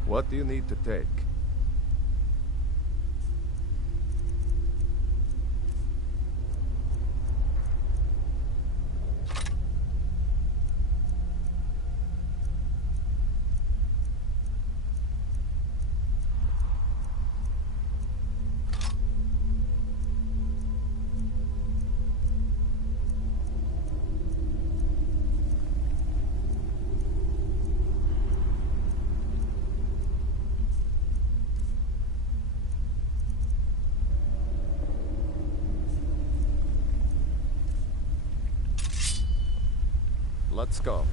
What do you need to take? Let's go.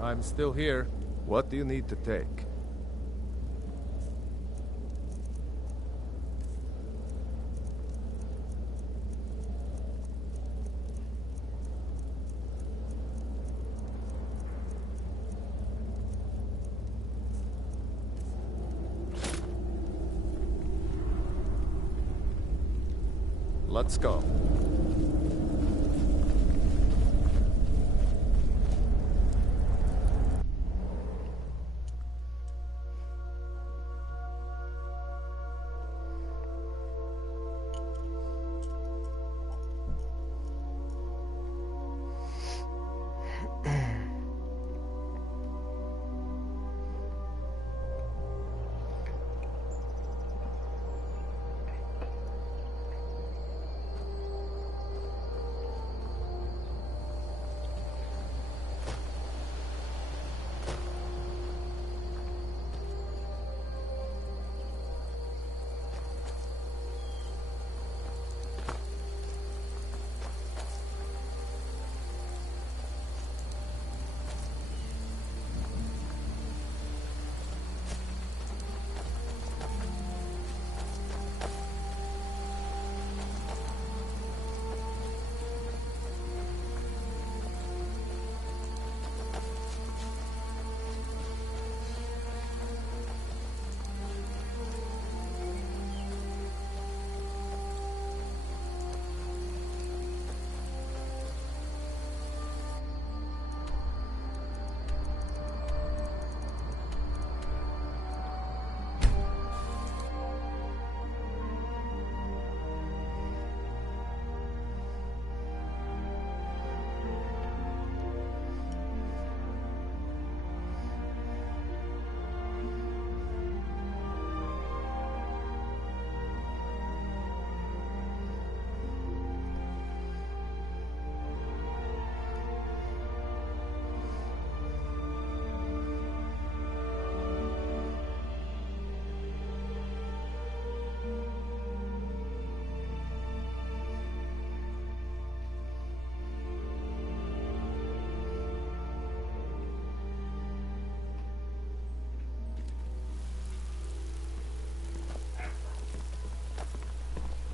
I'm still here. What do you need to take? Let's go.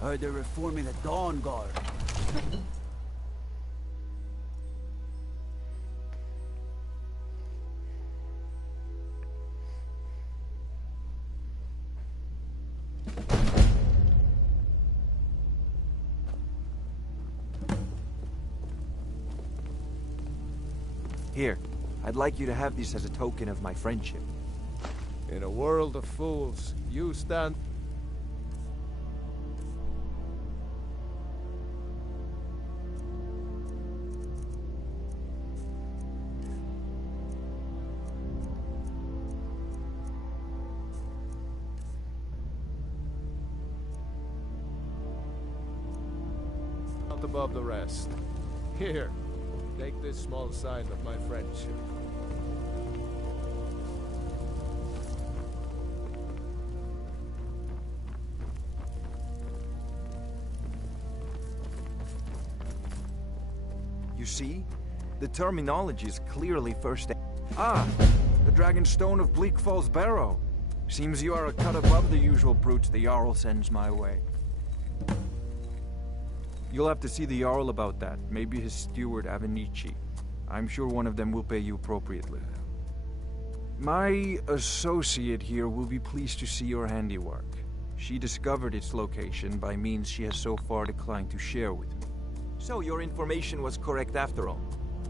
Heard they're reforming the Dawn Guard. Here, I'd like you to have this as a token of my friendship. In a world of fools, you stand... just above the rest. Here, take this small sign of my friendship. You see? The terminology is clearly first. Ah! The Dragonstone of Bleak Falls Barrow. Seems you are a cut above the usual brutes the Jarl sends my way. You'll have to see the Jarl about that. Maybe his steward, Avenici. I'm sure one of them will pay you appropriately. My associate here will be pleased to see your handiwork. She discovered its location by means she has so far declined to share with me. So your information was correct after all.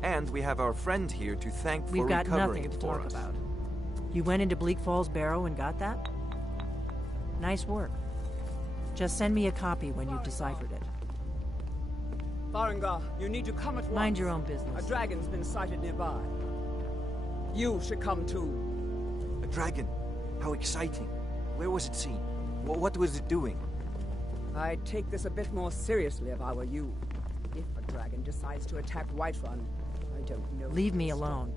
And we have our friend here to thank for recovering it for us. We've got nothing to talk about. You went into Bleak Falls Barrow and got that? Nice work. Just send me a copy when you've deciphered it. Farengar, you need to come at once. Mind your own business. A dragon's been sighted nearby. You should come too. A dragon? How exciting. Where was it seen? What was it doing? I'd take this a bit more seriously if I were you. If a dragon decides to attack Whiterun, I don't know. Leave me alone.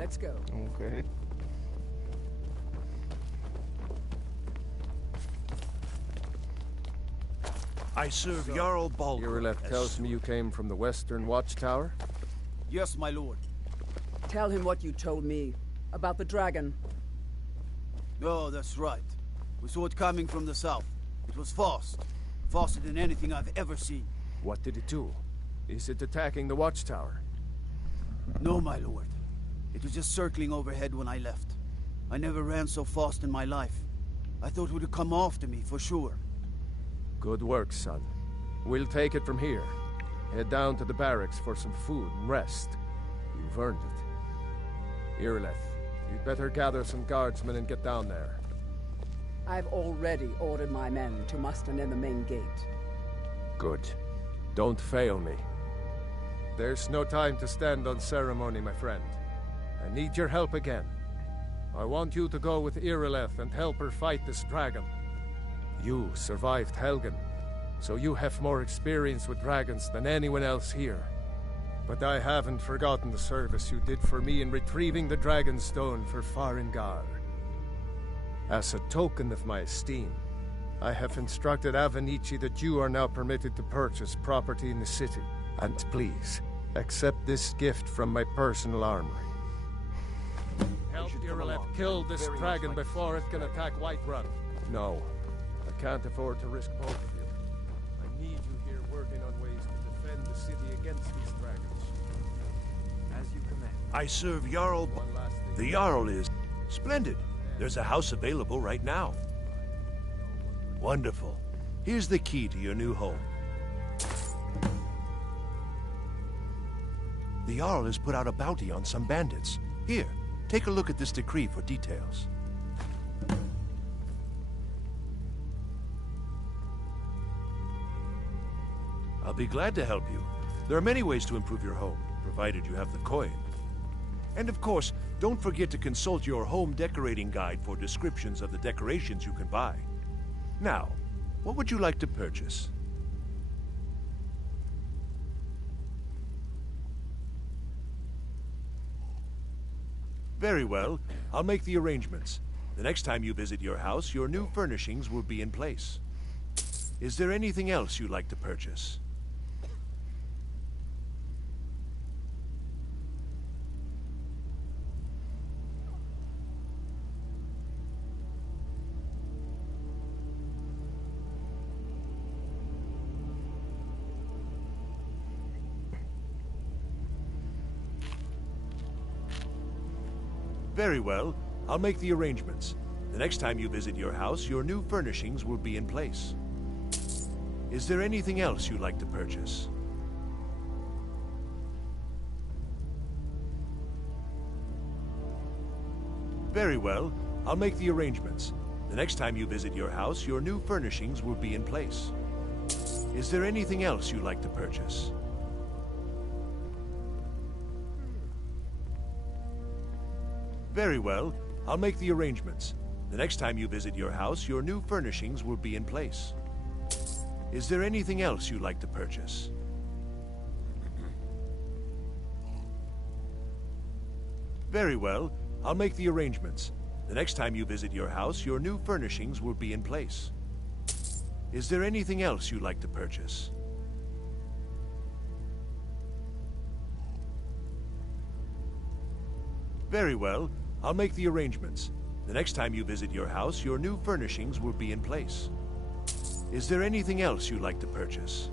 Let's go. Okay. I serve Jarl Balgruuf. Irileth tells me you came from the Western Watchtower? Yes, my lord. Tell him what you told me about the dragon. Oh, that's right. We saw it coming from the south. It was fast. Faster than anything I've ever seen. What did it do? Is it attacking the Watchtower? No, my lord. It was just circling overhead when I left. I never ran so fast in my life. I thought it would come after me, for sure. Good work, son. We'll take it from here. Head down to the barracks for some food and rest. You've earned it. Irileth, you'd better gather some guardsmen and get down there. I've already ordered my men to muster near the main gate. Good. Don't fail me. There's no time to stand on ceremony, my friend. I need your help again. I want you to go with Irileth and help her fight this dragon. You survived Helgen, so you have more experience with dragons than anyone else here. But I haven't forgotten the service you did for me in retrieving the Dragonstone for Farengar. As a token of my esteem, I have instructed Avenici that you are now permitted to purchase property in the city. And please, accept this gift from my personal armory. Help Irileth kill this dragon before it can attack Whiterun. No, I can't afford to risk both of you. I need you here working on ways to defend the city against these dragons. As you command. I serve Jarl. The Jarl is splendid. There's a house available right now. Wonderful. Here's the key to your new home. The Jarl has put out a bounty on some bandits. Here, take a look at this decree for details. I'll be glad to help you. There are many ways to improve your home, provided you have the coin. And of course, don't forget to consult your home decorating guide for descriptions of the decorations you can buy. Now, what would you like to purchase? Very well. I'll make the arrangements. The next time you visit your house, your new furnishings will be in place. Is there anything else you'd like to purchase? Very well. I'll make the arrangements. The next time you visit your house, your new furnishings will be in place. Is there anything else you'd like to purchase? Very well. I'll make the arrangements. The next time you visit your house, your new furnishings will be in place. Is there anything else you'd like to purchase? Very well. I'll make the arrangements. The next time you visit your house, your new furnishings will be in place. Is there anything else you'd like to purchase? Very well. I'll make the arrangements. The next time you visit your house, your new furnishings will be in place. Is there anything else you'd like to purchase? Very well. I'll make the arrangements. The next time you visit your house, your new furnishings will be in place. Is there anything else you'd like to purchase?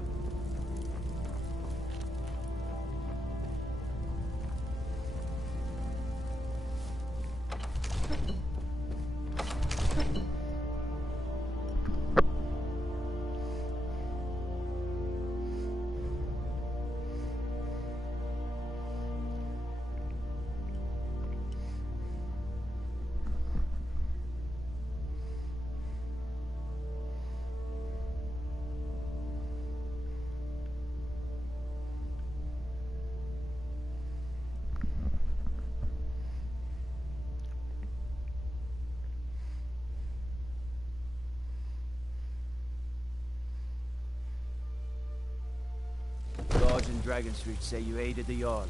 Guards in Dragon Street say you aided the Jarl.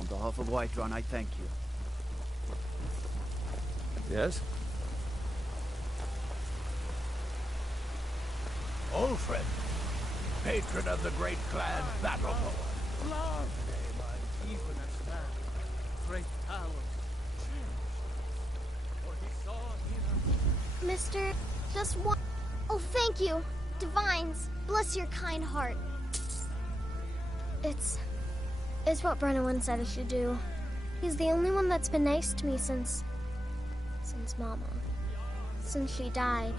On behalf of Whiterun, I thank you. Yes? Ulfred, patron of the great clan Battle Poet. Love name, I'm evilest man. Great power. For he saw neither. Mister, just one. Oh, thank you. Divines, bless your kind heart. It's what Brennan said I should do. He's the only one that's been nice to me since Mama. Since she died.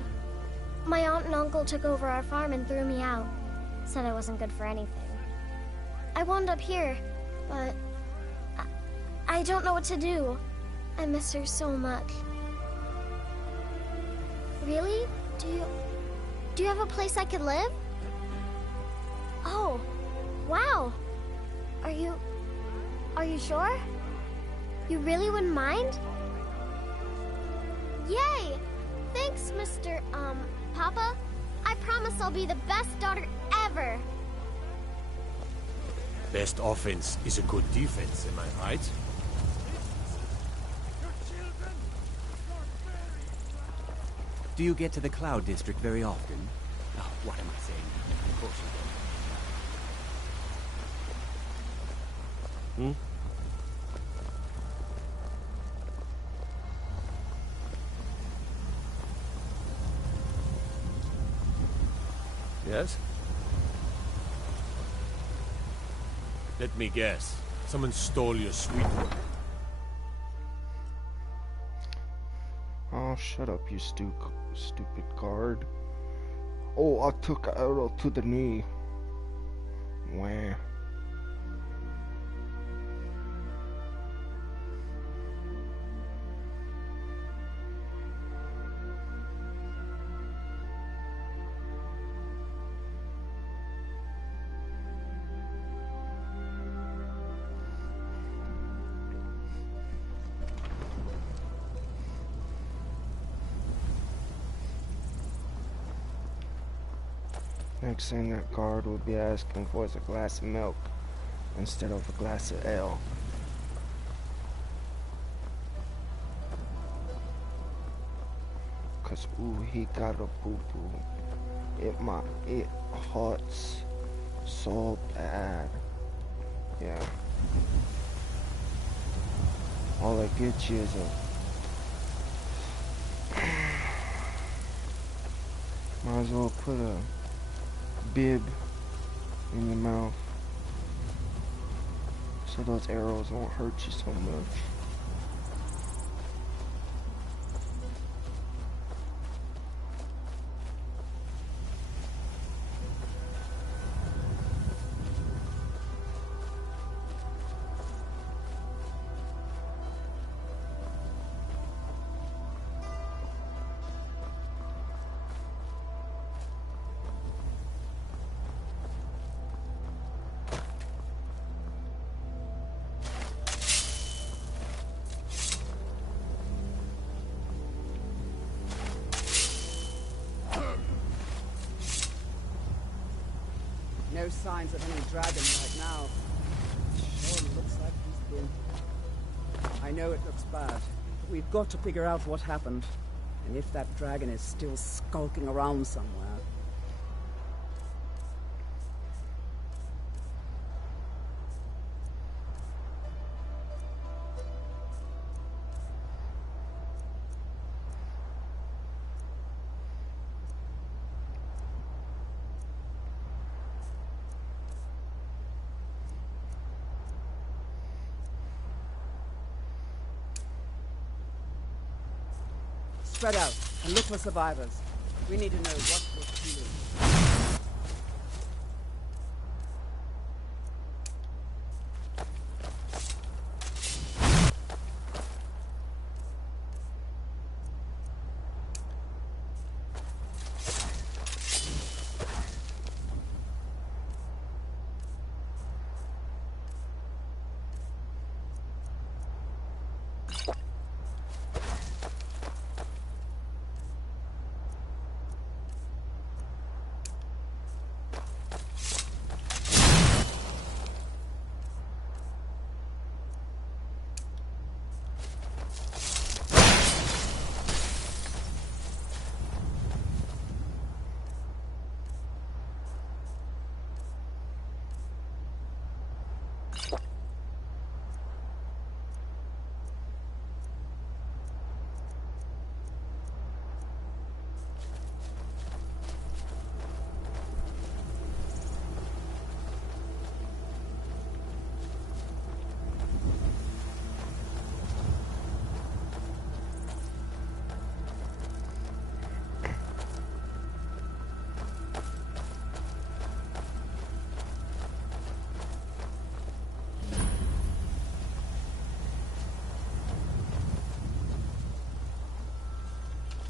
My aunt and uncle took over our farm and threw me out. Said I wasn't good for anything. I wound up here, but I don't know what to do. I miss her so much. Really? Do you have a place I could live? Oh, wow. Are you sure? You really wouldn't mind? Yay! Thanks, Mr. Papa. I promise I'll be the best daughter ever. Best offense is a good defense, am I right? Do you get to the Cloud District very often? Oh, what am I saying? Of course you don't. Yes? Let me guess. Someone stole your sweet one. Oh, shut up, you stupid guard. Oh, I took an arrow to the knee. Wah. Next thing that guard would be asking for is a glass of milk instead of a glass of ale. Cause ooh, he got a poo-poo. It hurts so bad. Yeah. All I get you is a might as well put a bib in your mouth so those arrows won't hurt you so much. no signs of any dragon right now. Sure looks like he's been. I know it looks bad, but we've got to figure out what happened. And if that dragon is still skulking around somewhere. Spread out and look for survivors. We need to know what we're feeling.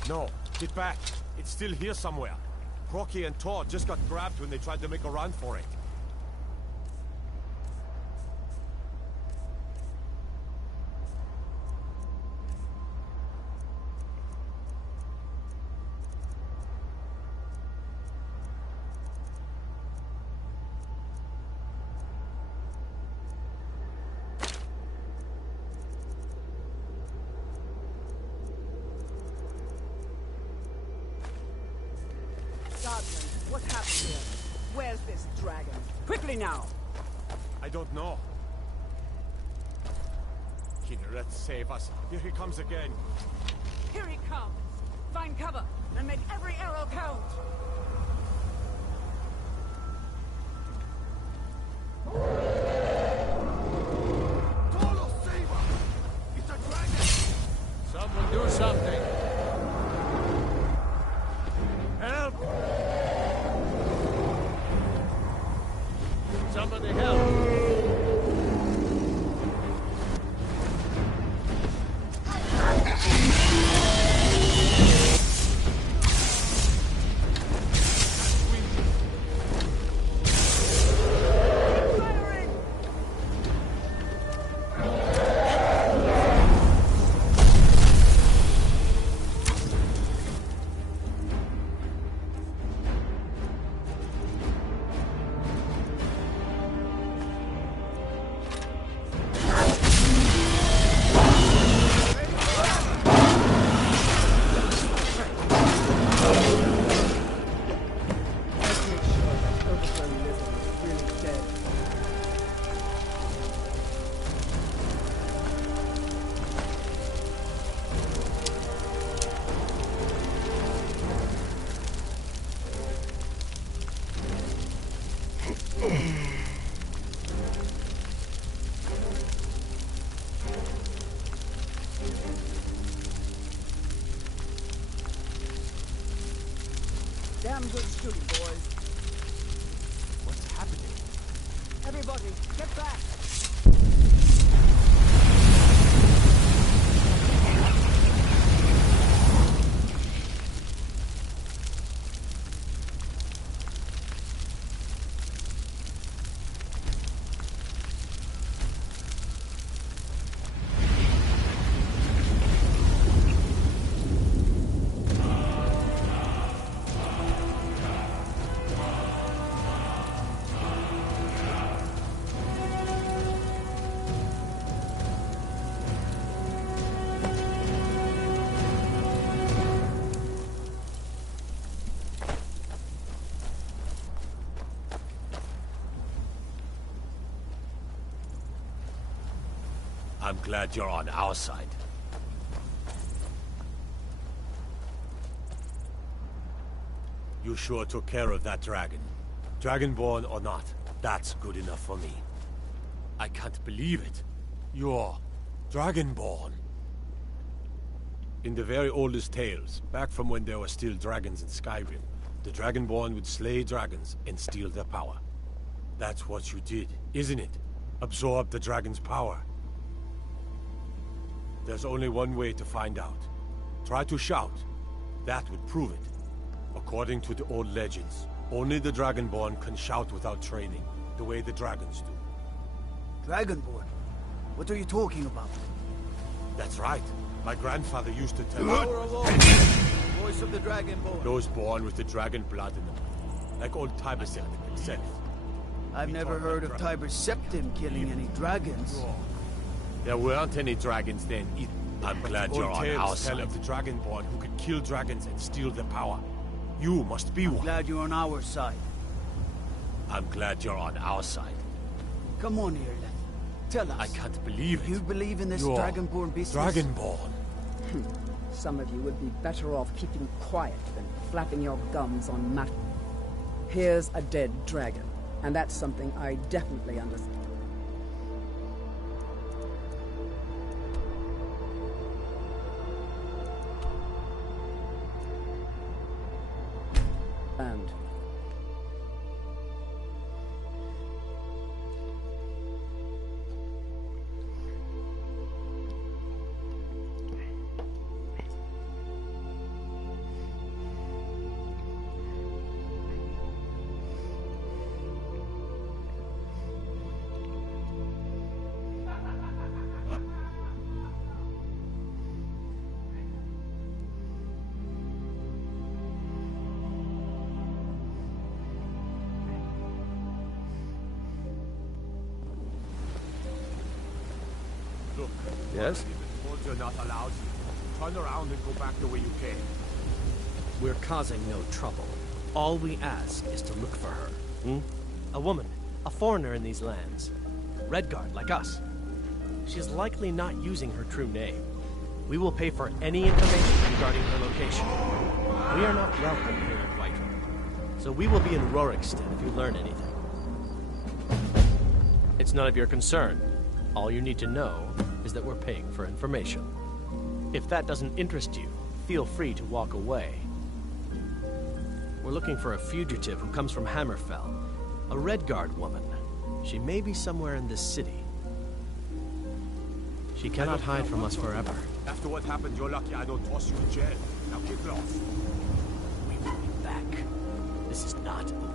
No, get back. It's still here somewhere. Rocky and Todd just got grabbed when they tried to make a run for it. What happened here? Where's this dragon? Quickly now! I don't know. Kinneret, save us. Here he comes again. Here he comes! Find cover and make every arrow count! Tolo, save us! It's a dragon! Someone do something! Help! Somebody help! Damn good shooting, boys. What's happening? Everybody, get back! I'm glad you're on our side. You sure took care of that dragon. Dragonborn or not, that's good enough for me. I can't believe it. You're Dragonborn. In the very oldest tales, back from when there were still dragons in Skyrim, the Dragonborn would slay dragons and steal their power. That's what you did, isn't it? Absorb the dragon's power. There's only one way to find out. Try to shout. That would prove it. According to the old legends, only the Dragonborn can shout without training, the way the dragons do. Dragonborn? What are you talking about? That's right. My grandfather used to tell Voice of the Dragonborn. Those born with the dragon blood in them. Like old Tiber Septim himself. I've never heard of Tiber Septim killing any dragons. There weren't any dragons then either. I'm glad you're on our side. Of the Dragonborn who could kill dragons and steal their power. You must be one. Glad you're on our side. I'm glad you're on our side. Come on here, Leth. Tell us. I can't believe it. You believe in this Dragonborn business? Dragonborn. Some of you would be better off keeping quiet than flapping your gums on matter. Here's a dead dragon, and that's something I definitely understand. And Look. Yes? If the are not allowed you, turn around and go back the way you came. We're causing no trouble. All we ask is to look for her. A woman, a foreigner in these lands. Redguard, like us. She's likely not using her true name. We will pay for any information regarding her location. We are not welcome here in Whiterun, so we will be in Rorikstead if you learn anything. It's none of your concern. All you need to know is that we're paying for information. If that doesn't interest you, feel free to walk away. We're looking for a fugitive who comes from Hammerfell, a Redguard woman. She may be somewhere in this city. She cannot hide from us forever. After what happened, you're lucky I don't toss you in jail. Now get lost. We will be back. This is not over.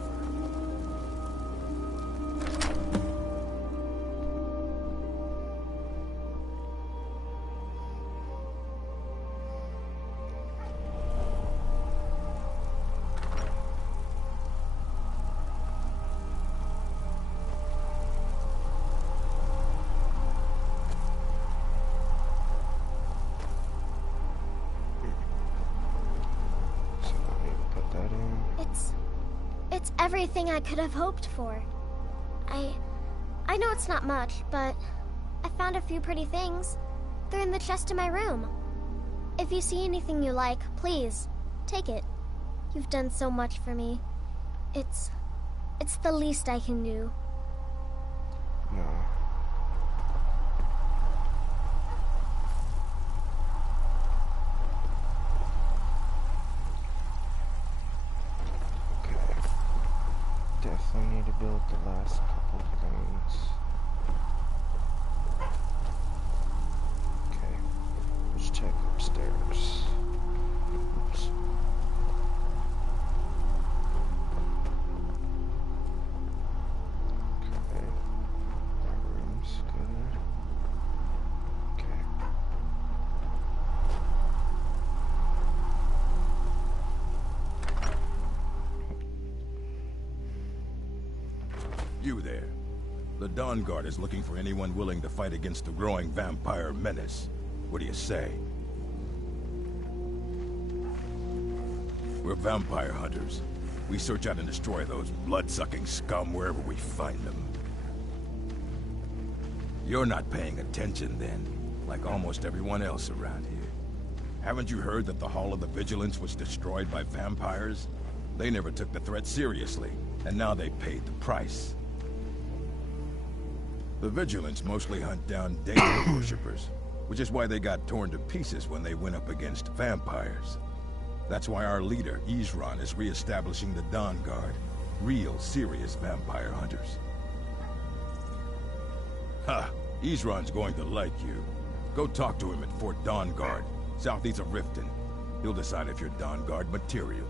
It's everything I could have hoped for. I know it's not much, but I found a few pretty things. They're in the chest in my room. If you see anything you like, please, take it. You've done so much for me. It's the least I can do. No. Definitely need to build the last couple of things. Okay, let's check upstairs. Oops. Okay, that room's good. Okay. You there. The Dawn Guard is looking for anyone willing to fight against the growing vampire menace. What do you say? We're vampire hunters. We search out and destroy those blood-sucking scum wherever we find them. You're not paying attention then, like almost everyone else around here. Haven't you heard that the Hall of the Vigilance was destroyed by vampires? They never took the threat seriously, and now they paid the price. The Vigilance mostly hunt down Daemon worshippers, which is why they got torn to pieces when they went up against vampires. That's why our leader, Isran, is re-establishing the Dawn Guard. Real, serious vampire hunters. Ha! Isran's going to like you. Go talk to him at Fort Dawn Guard, southeast of Riften. He'll decide if you're Dawn Guard material.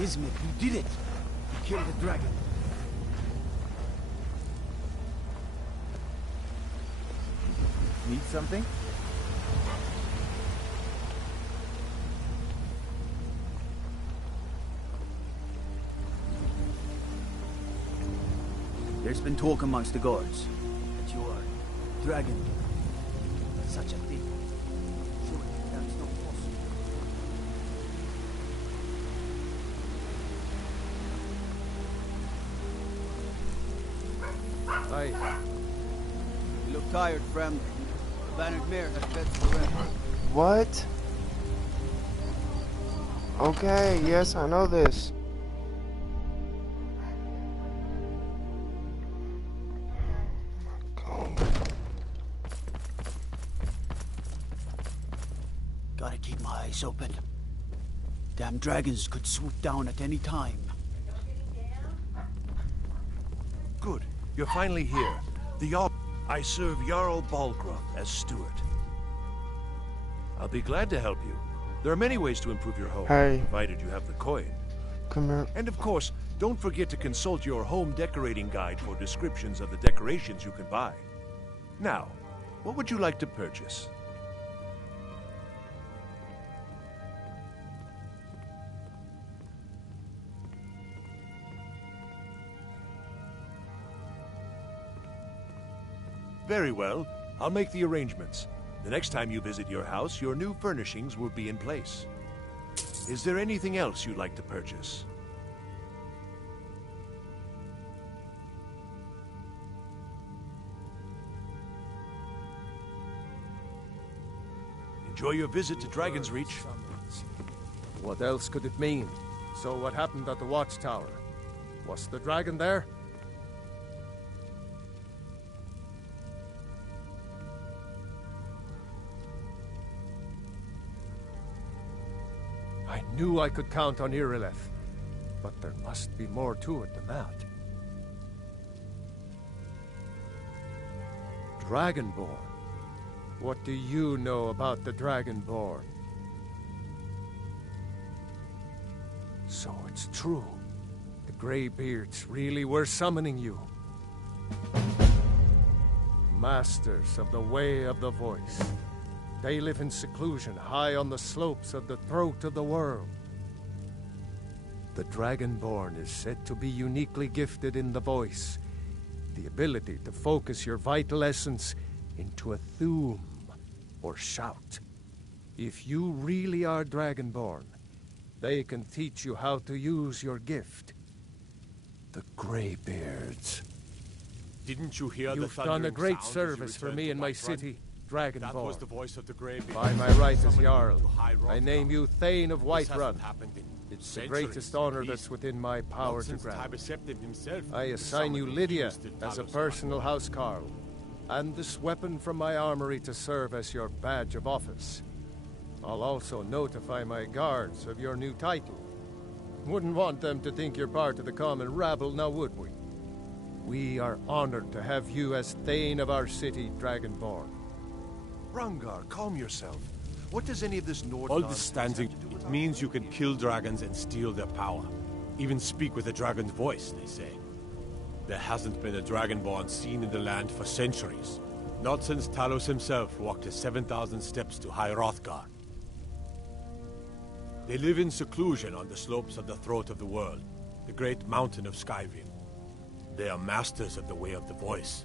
Izmir, you did it! You killed the dragon. Need something? There's been talk amongst the guards that you are dragon. Such a thing. Surely that's not possible. Aye. You look tired, friend. The bannered mare has fed to the red. What? Okay, yes, I know this. Gotta keep my eyes open. Damn dragons could swoop down at any time. Good. You're finally here. The Jarl. I serve Jarl Balgruth as steward. I'll be glad to help you. There are many ways to improve your home, provided you have the coin. Come here. And of course, don't forget to consult your home decorating guide for descriptions of the decorations you can buy. Now, what would you like to purchase? Very well. I'll make the arrangements. The next time you visit your house, your new furnishings will be in place. Is there anything else you'd like to purchase? Enjoy your visit to Dragon's Reach. What else could it mean? So what happened at the watchtower? Was the dragon there? I knew I could count on Irileth, but there must be more to it than that. Dragonborn. What do you know about the Dragonborn? So it's true. The Greybeards really were summoning you. Masters of the Way of the Voice. They live in seclusion, high on the slopes of the throat of the world. The Dragonborn is said to be uniquely gifted in the voice, the ability to focus your vital essence into a thume, or shout. If you really are Dragonborn, they can teach you how to use your gift. The Greybeards. Didn't you hear You've the done a great sound as you service for returned me to and my Whiterun? city, Dragonborn. That was the voice of the Greybeard. By my right as Jarl, High I name you Thane of This hasn't Whiterun. happened in It's the centuries, greatest honor at least. that's within my power Not to since grant. Tiber himself I assign you summoned Lydia used the as a talisman. personal housecarl, and this weapon from my armory to serve as your badge of office. I'll also notify my guards of your new title. Wouldn't want them to think you're part of the common rabble, now would we? We are honored to have you as Thane of our city, Dragonborn. Rangar, calm yourself. What does any of this Nord All nonsense this standing, have to do with it means you can kill dragons and steal their power. Even speak with a dragon's voice, they say. There hasn't been a dragonborn seen in the land for centuries. Not since Talos himself walked his 7,000 steps to High Hrothgar. They live in seclusion on the slopes of the throat of the world, the great mountain of Skyrim. They are masters of the Way of the Voice.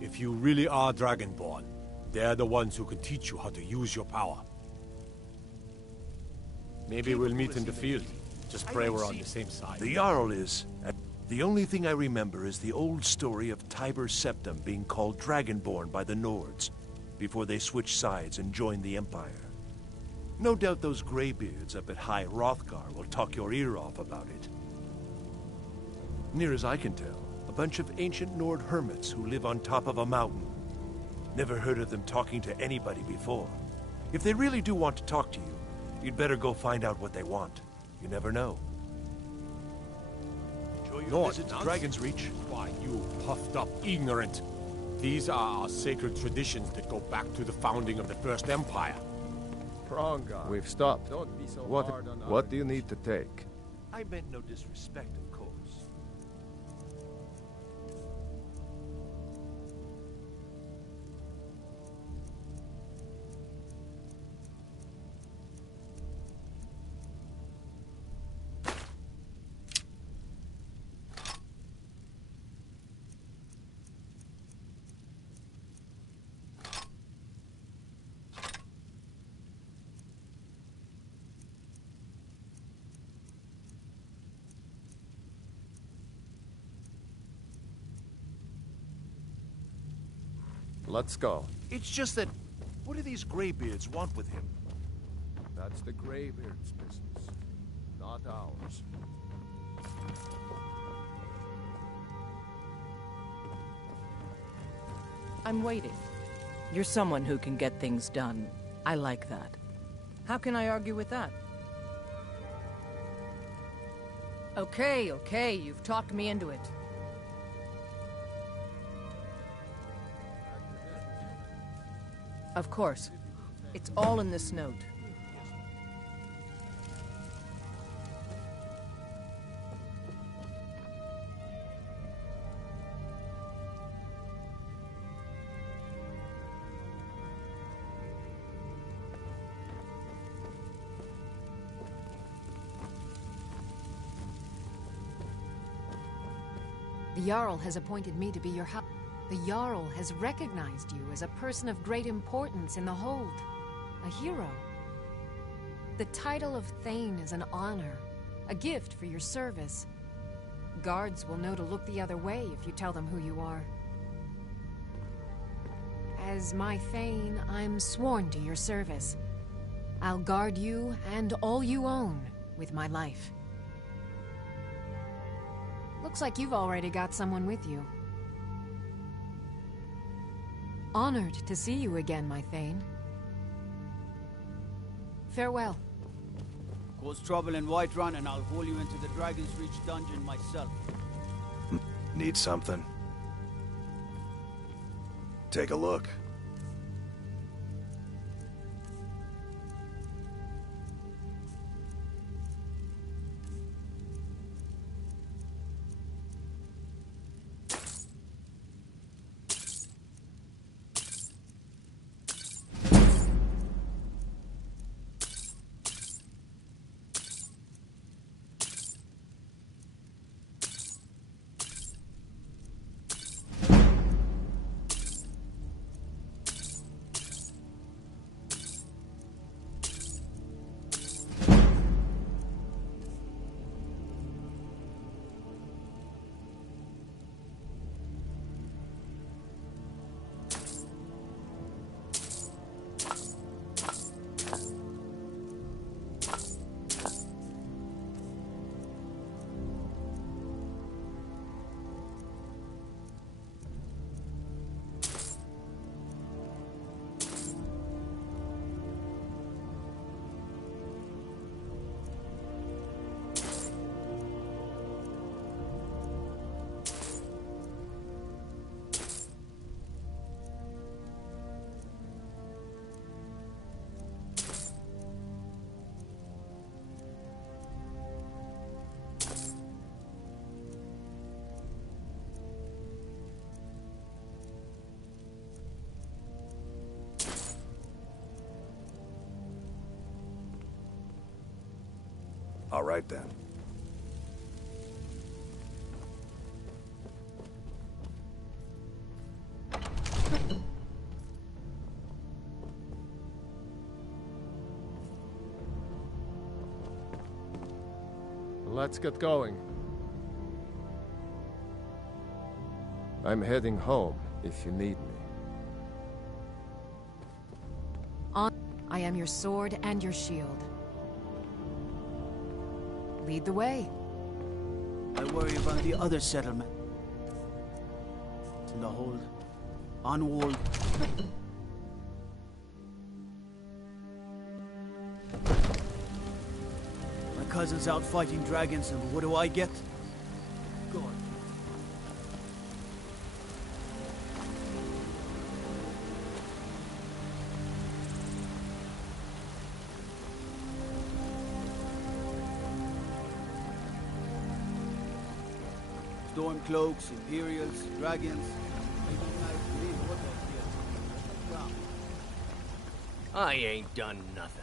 If you really are dragonborn, they're the ones who can teach you how to use your power. Maybe we'll meet in the field. Just pray we're on the same side. The Jarl is. The only thing I remember is the old story of Tiber Septim being called Dragonborn by the Nords before they switched sides and joined the Empire. No doubt those graybeards up at High Hrothgar will talk your ear off about it. Near as I can tell, a bunch of ancient Nord hermits who live on top of a mountain. Never heard of them talking to anybody before. If they really do want to talk to you, you'd better go find out what they want. You never know. Enjoy your visit to Dragon's Reach. Why, you puffed up ignorant. These are our sacred traditions that go back to the founding of the First Empire. Prongar. We've stopped. Don't be so What hard on What do you need to take? I meant no disrespect, of course. Let's go. It's just that, what do these graybeards want with him? That's the graybeard's business, not ours. I'm waiting. You're someone who can get things done. I like that. How can I argue with that? Okay, you've talked me into it. Of course. It's all in this note. The Jarl has appointed me to be your help. The Jarl has recognized you as a person of great importance in the Hold. A hero. The title of Thane is an honor. A gift for your service. Guards will know to look the other way if you tell them who you are. As my Thane, I'm sworn to your service. I'll guard you and all you own with my life. Looks like you've already got someone with you. Honored to see you again, my Thane. Farewell. Cause trouble in Whiterun and I'll haul you into the Dragon's Reach dungeon myself. Need something? Take a look. All right then. let's get going. I'm heading home if you need me. I am your sword and your shield. Lead the way. I worry about the other settlement. In the hold. Onward. My cousin's out fighting dragons, and what do I get? Go on. Stormcloaks, Imperials, dragons. I ain't done nothing.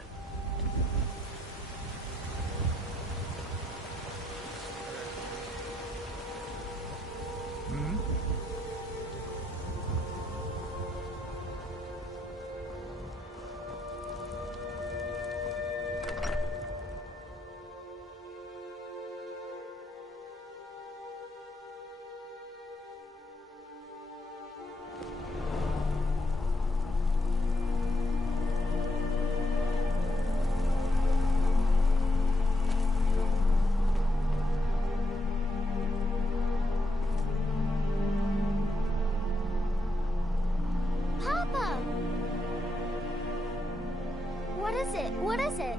What is it?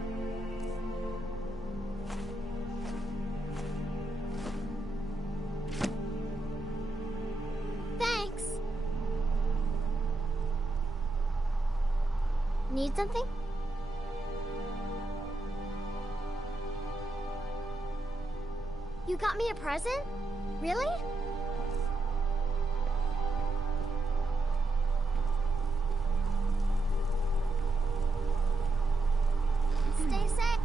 Thanks. Need something? You got me a present? Really? Stay safe.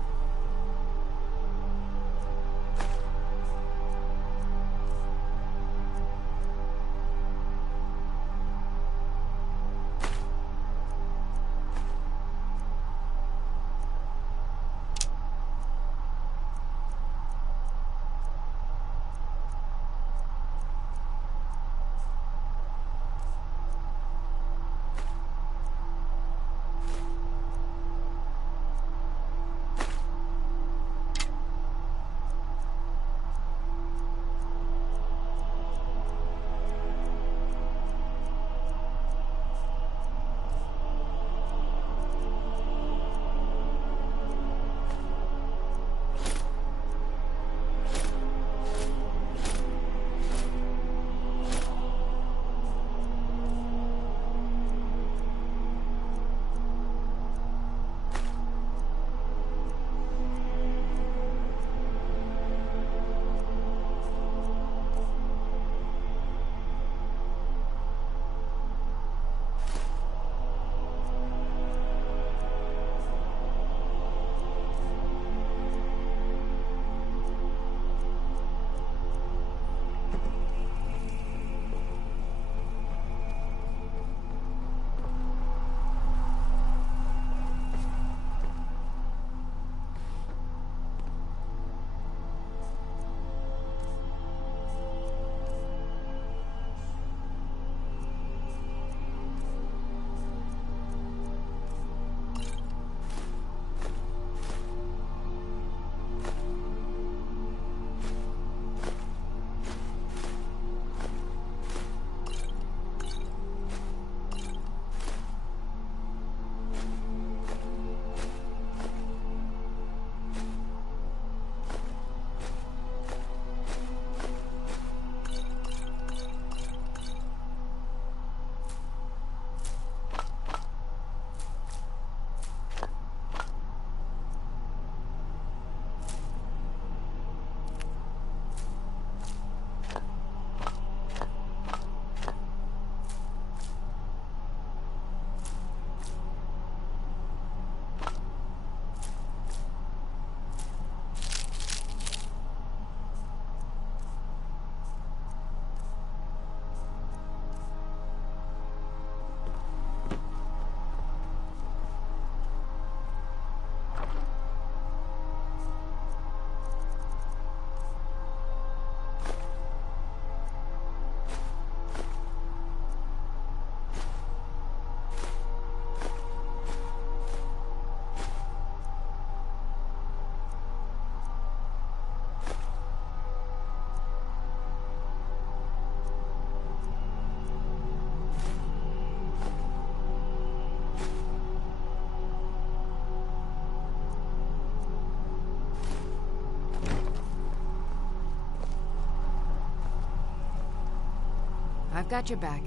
I've got your back.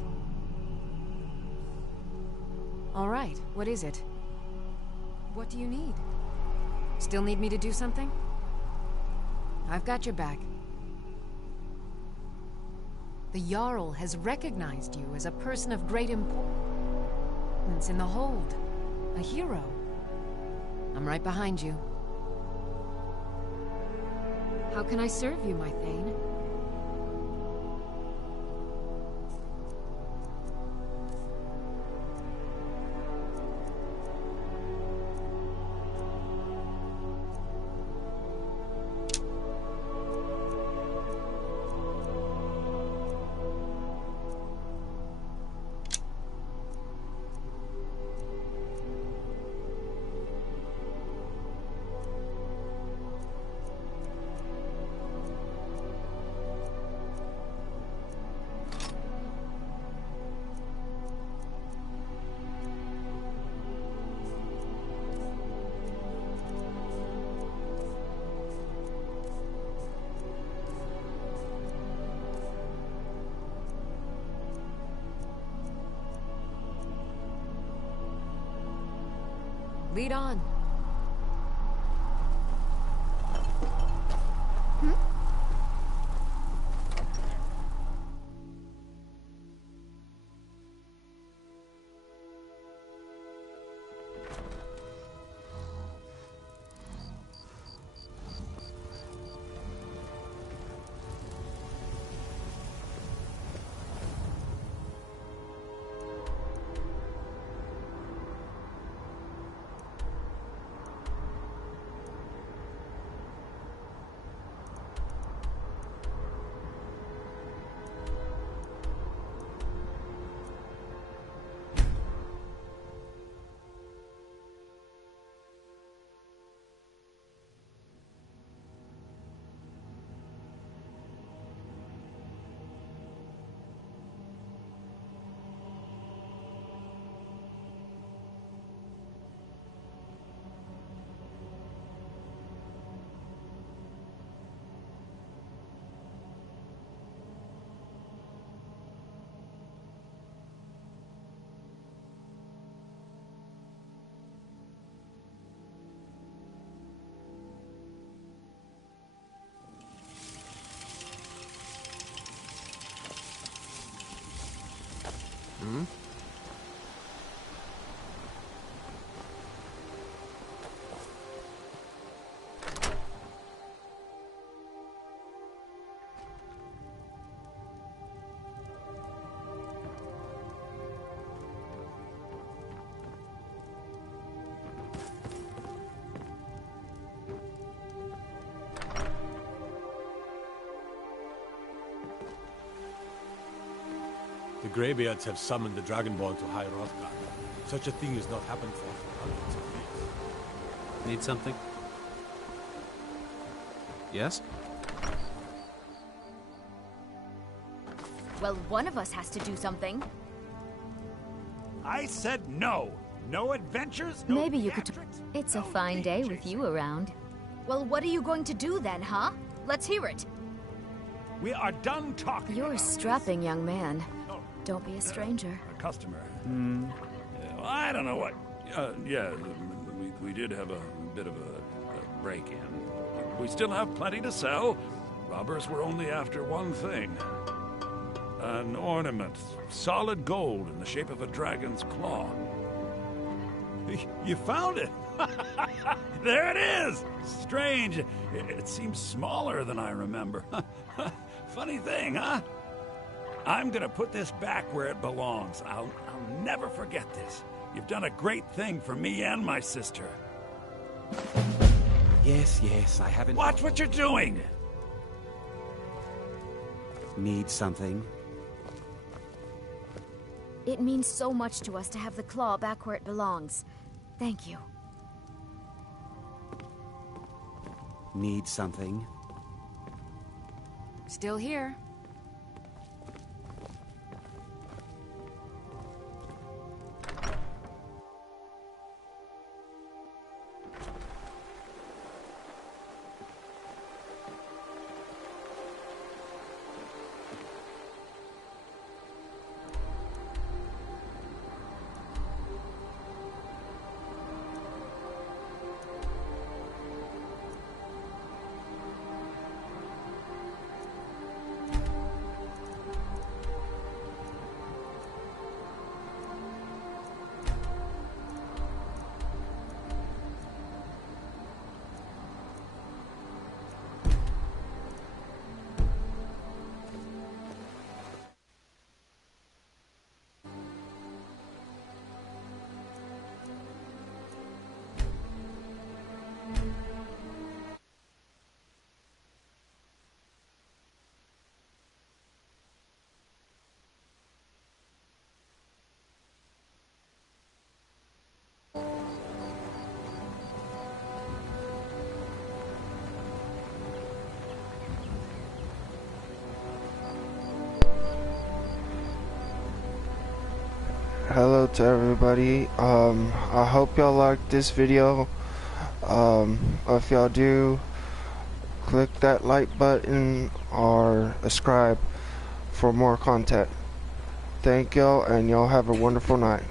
All right, what is it? What do you need? Still need me to do something? I've got your back. The Jarl has recognized you as a person of great importance in the Hold. A hero. I'm right behind you. How can I serve you, my Thane? Lead on. Hmm? The Greybeards have summoned the Dragonborn to High Hrothgar. Such a thing has not happened for hundreds of years. Need something? Yes? Well, one of us has to do something. I said no. No adventures, no Maybe you could... It's a fine day with you around. Well, what are you going to do then, huh? Let's hear it. We are done talking. You're a strapping young man. Don't be a stranger. A customer. Well, I don't know what... yeah, we did have a bit of a break-in. We still have plenty to sell. Robbers were only after one thing. An ornament. Solid gold in the shape of a dragon's claw. You found it! There it is! Strange. It seems smaller than I remember. Funny thing, huh? I'm gonna put this back where it belongs. I'll never forget this. You've done a great thing for me and my sister. Yes, I haven't... Watch what you're doing! Need something? It means so much to us to have the claw back where it belongs. Thank you. Need something? Still here. hello to everybody. I hope y'all liked this video. If y'all do, click that like button or subscribe for more content. Thank y'all, and y'all have a wonderful night.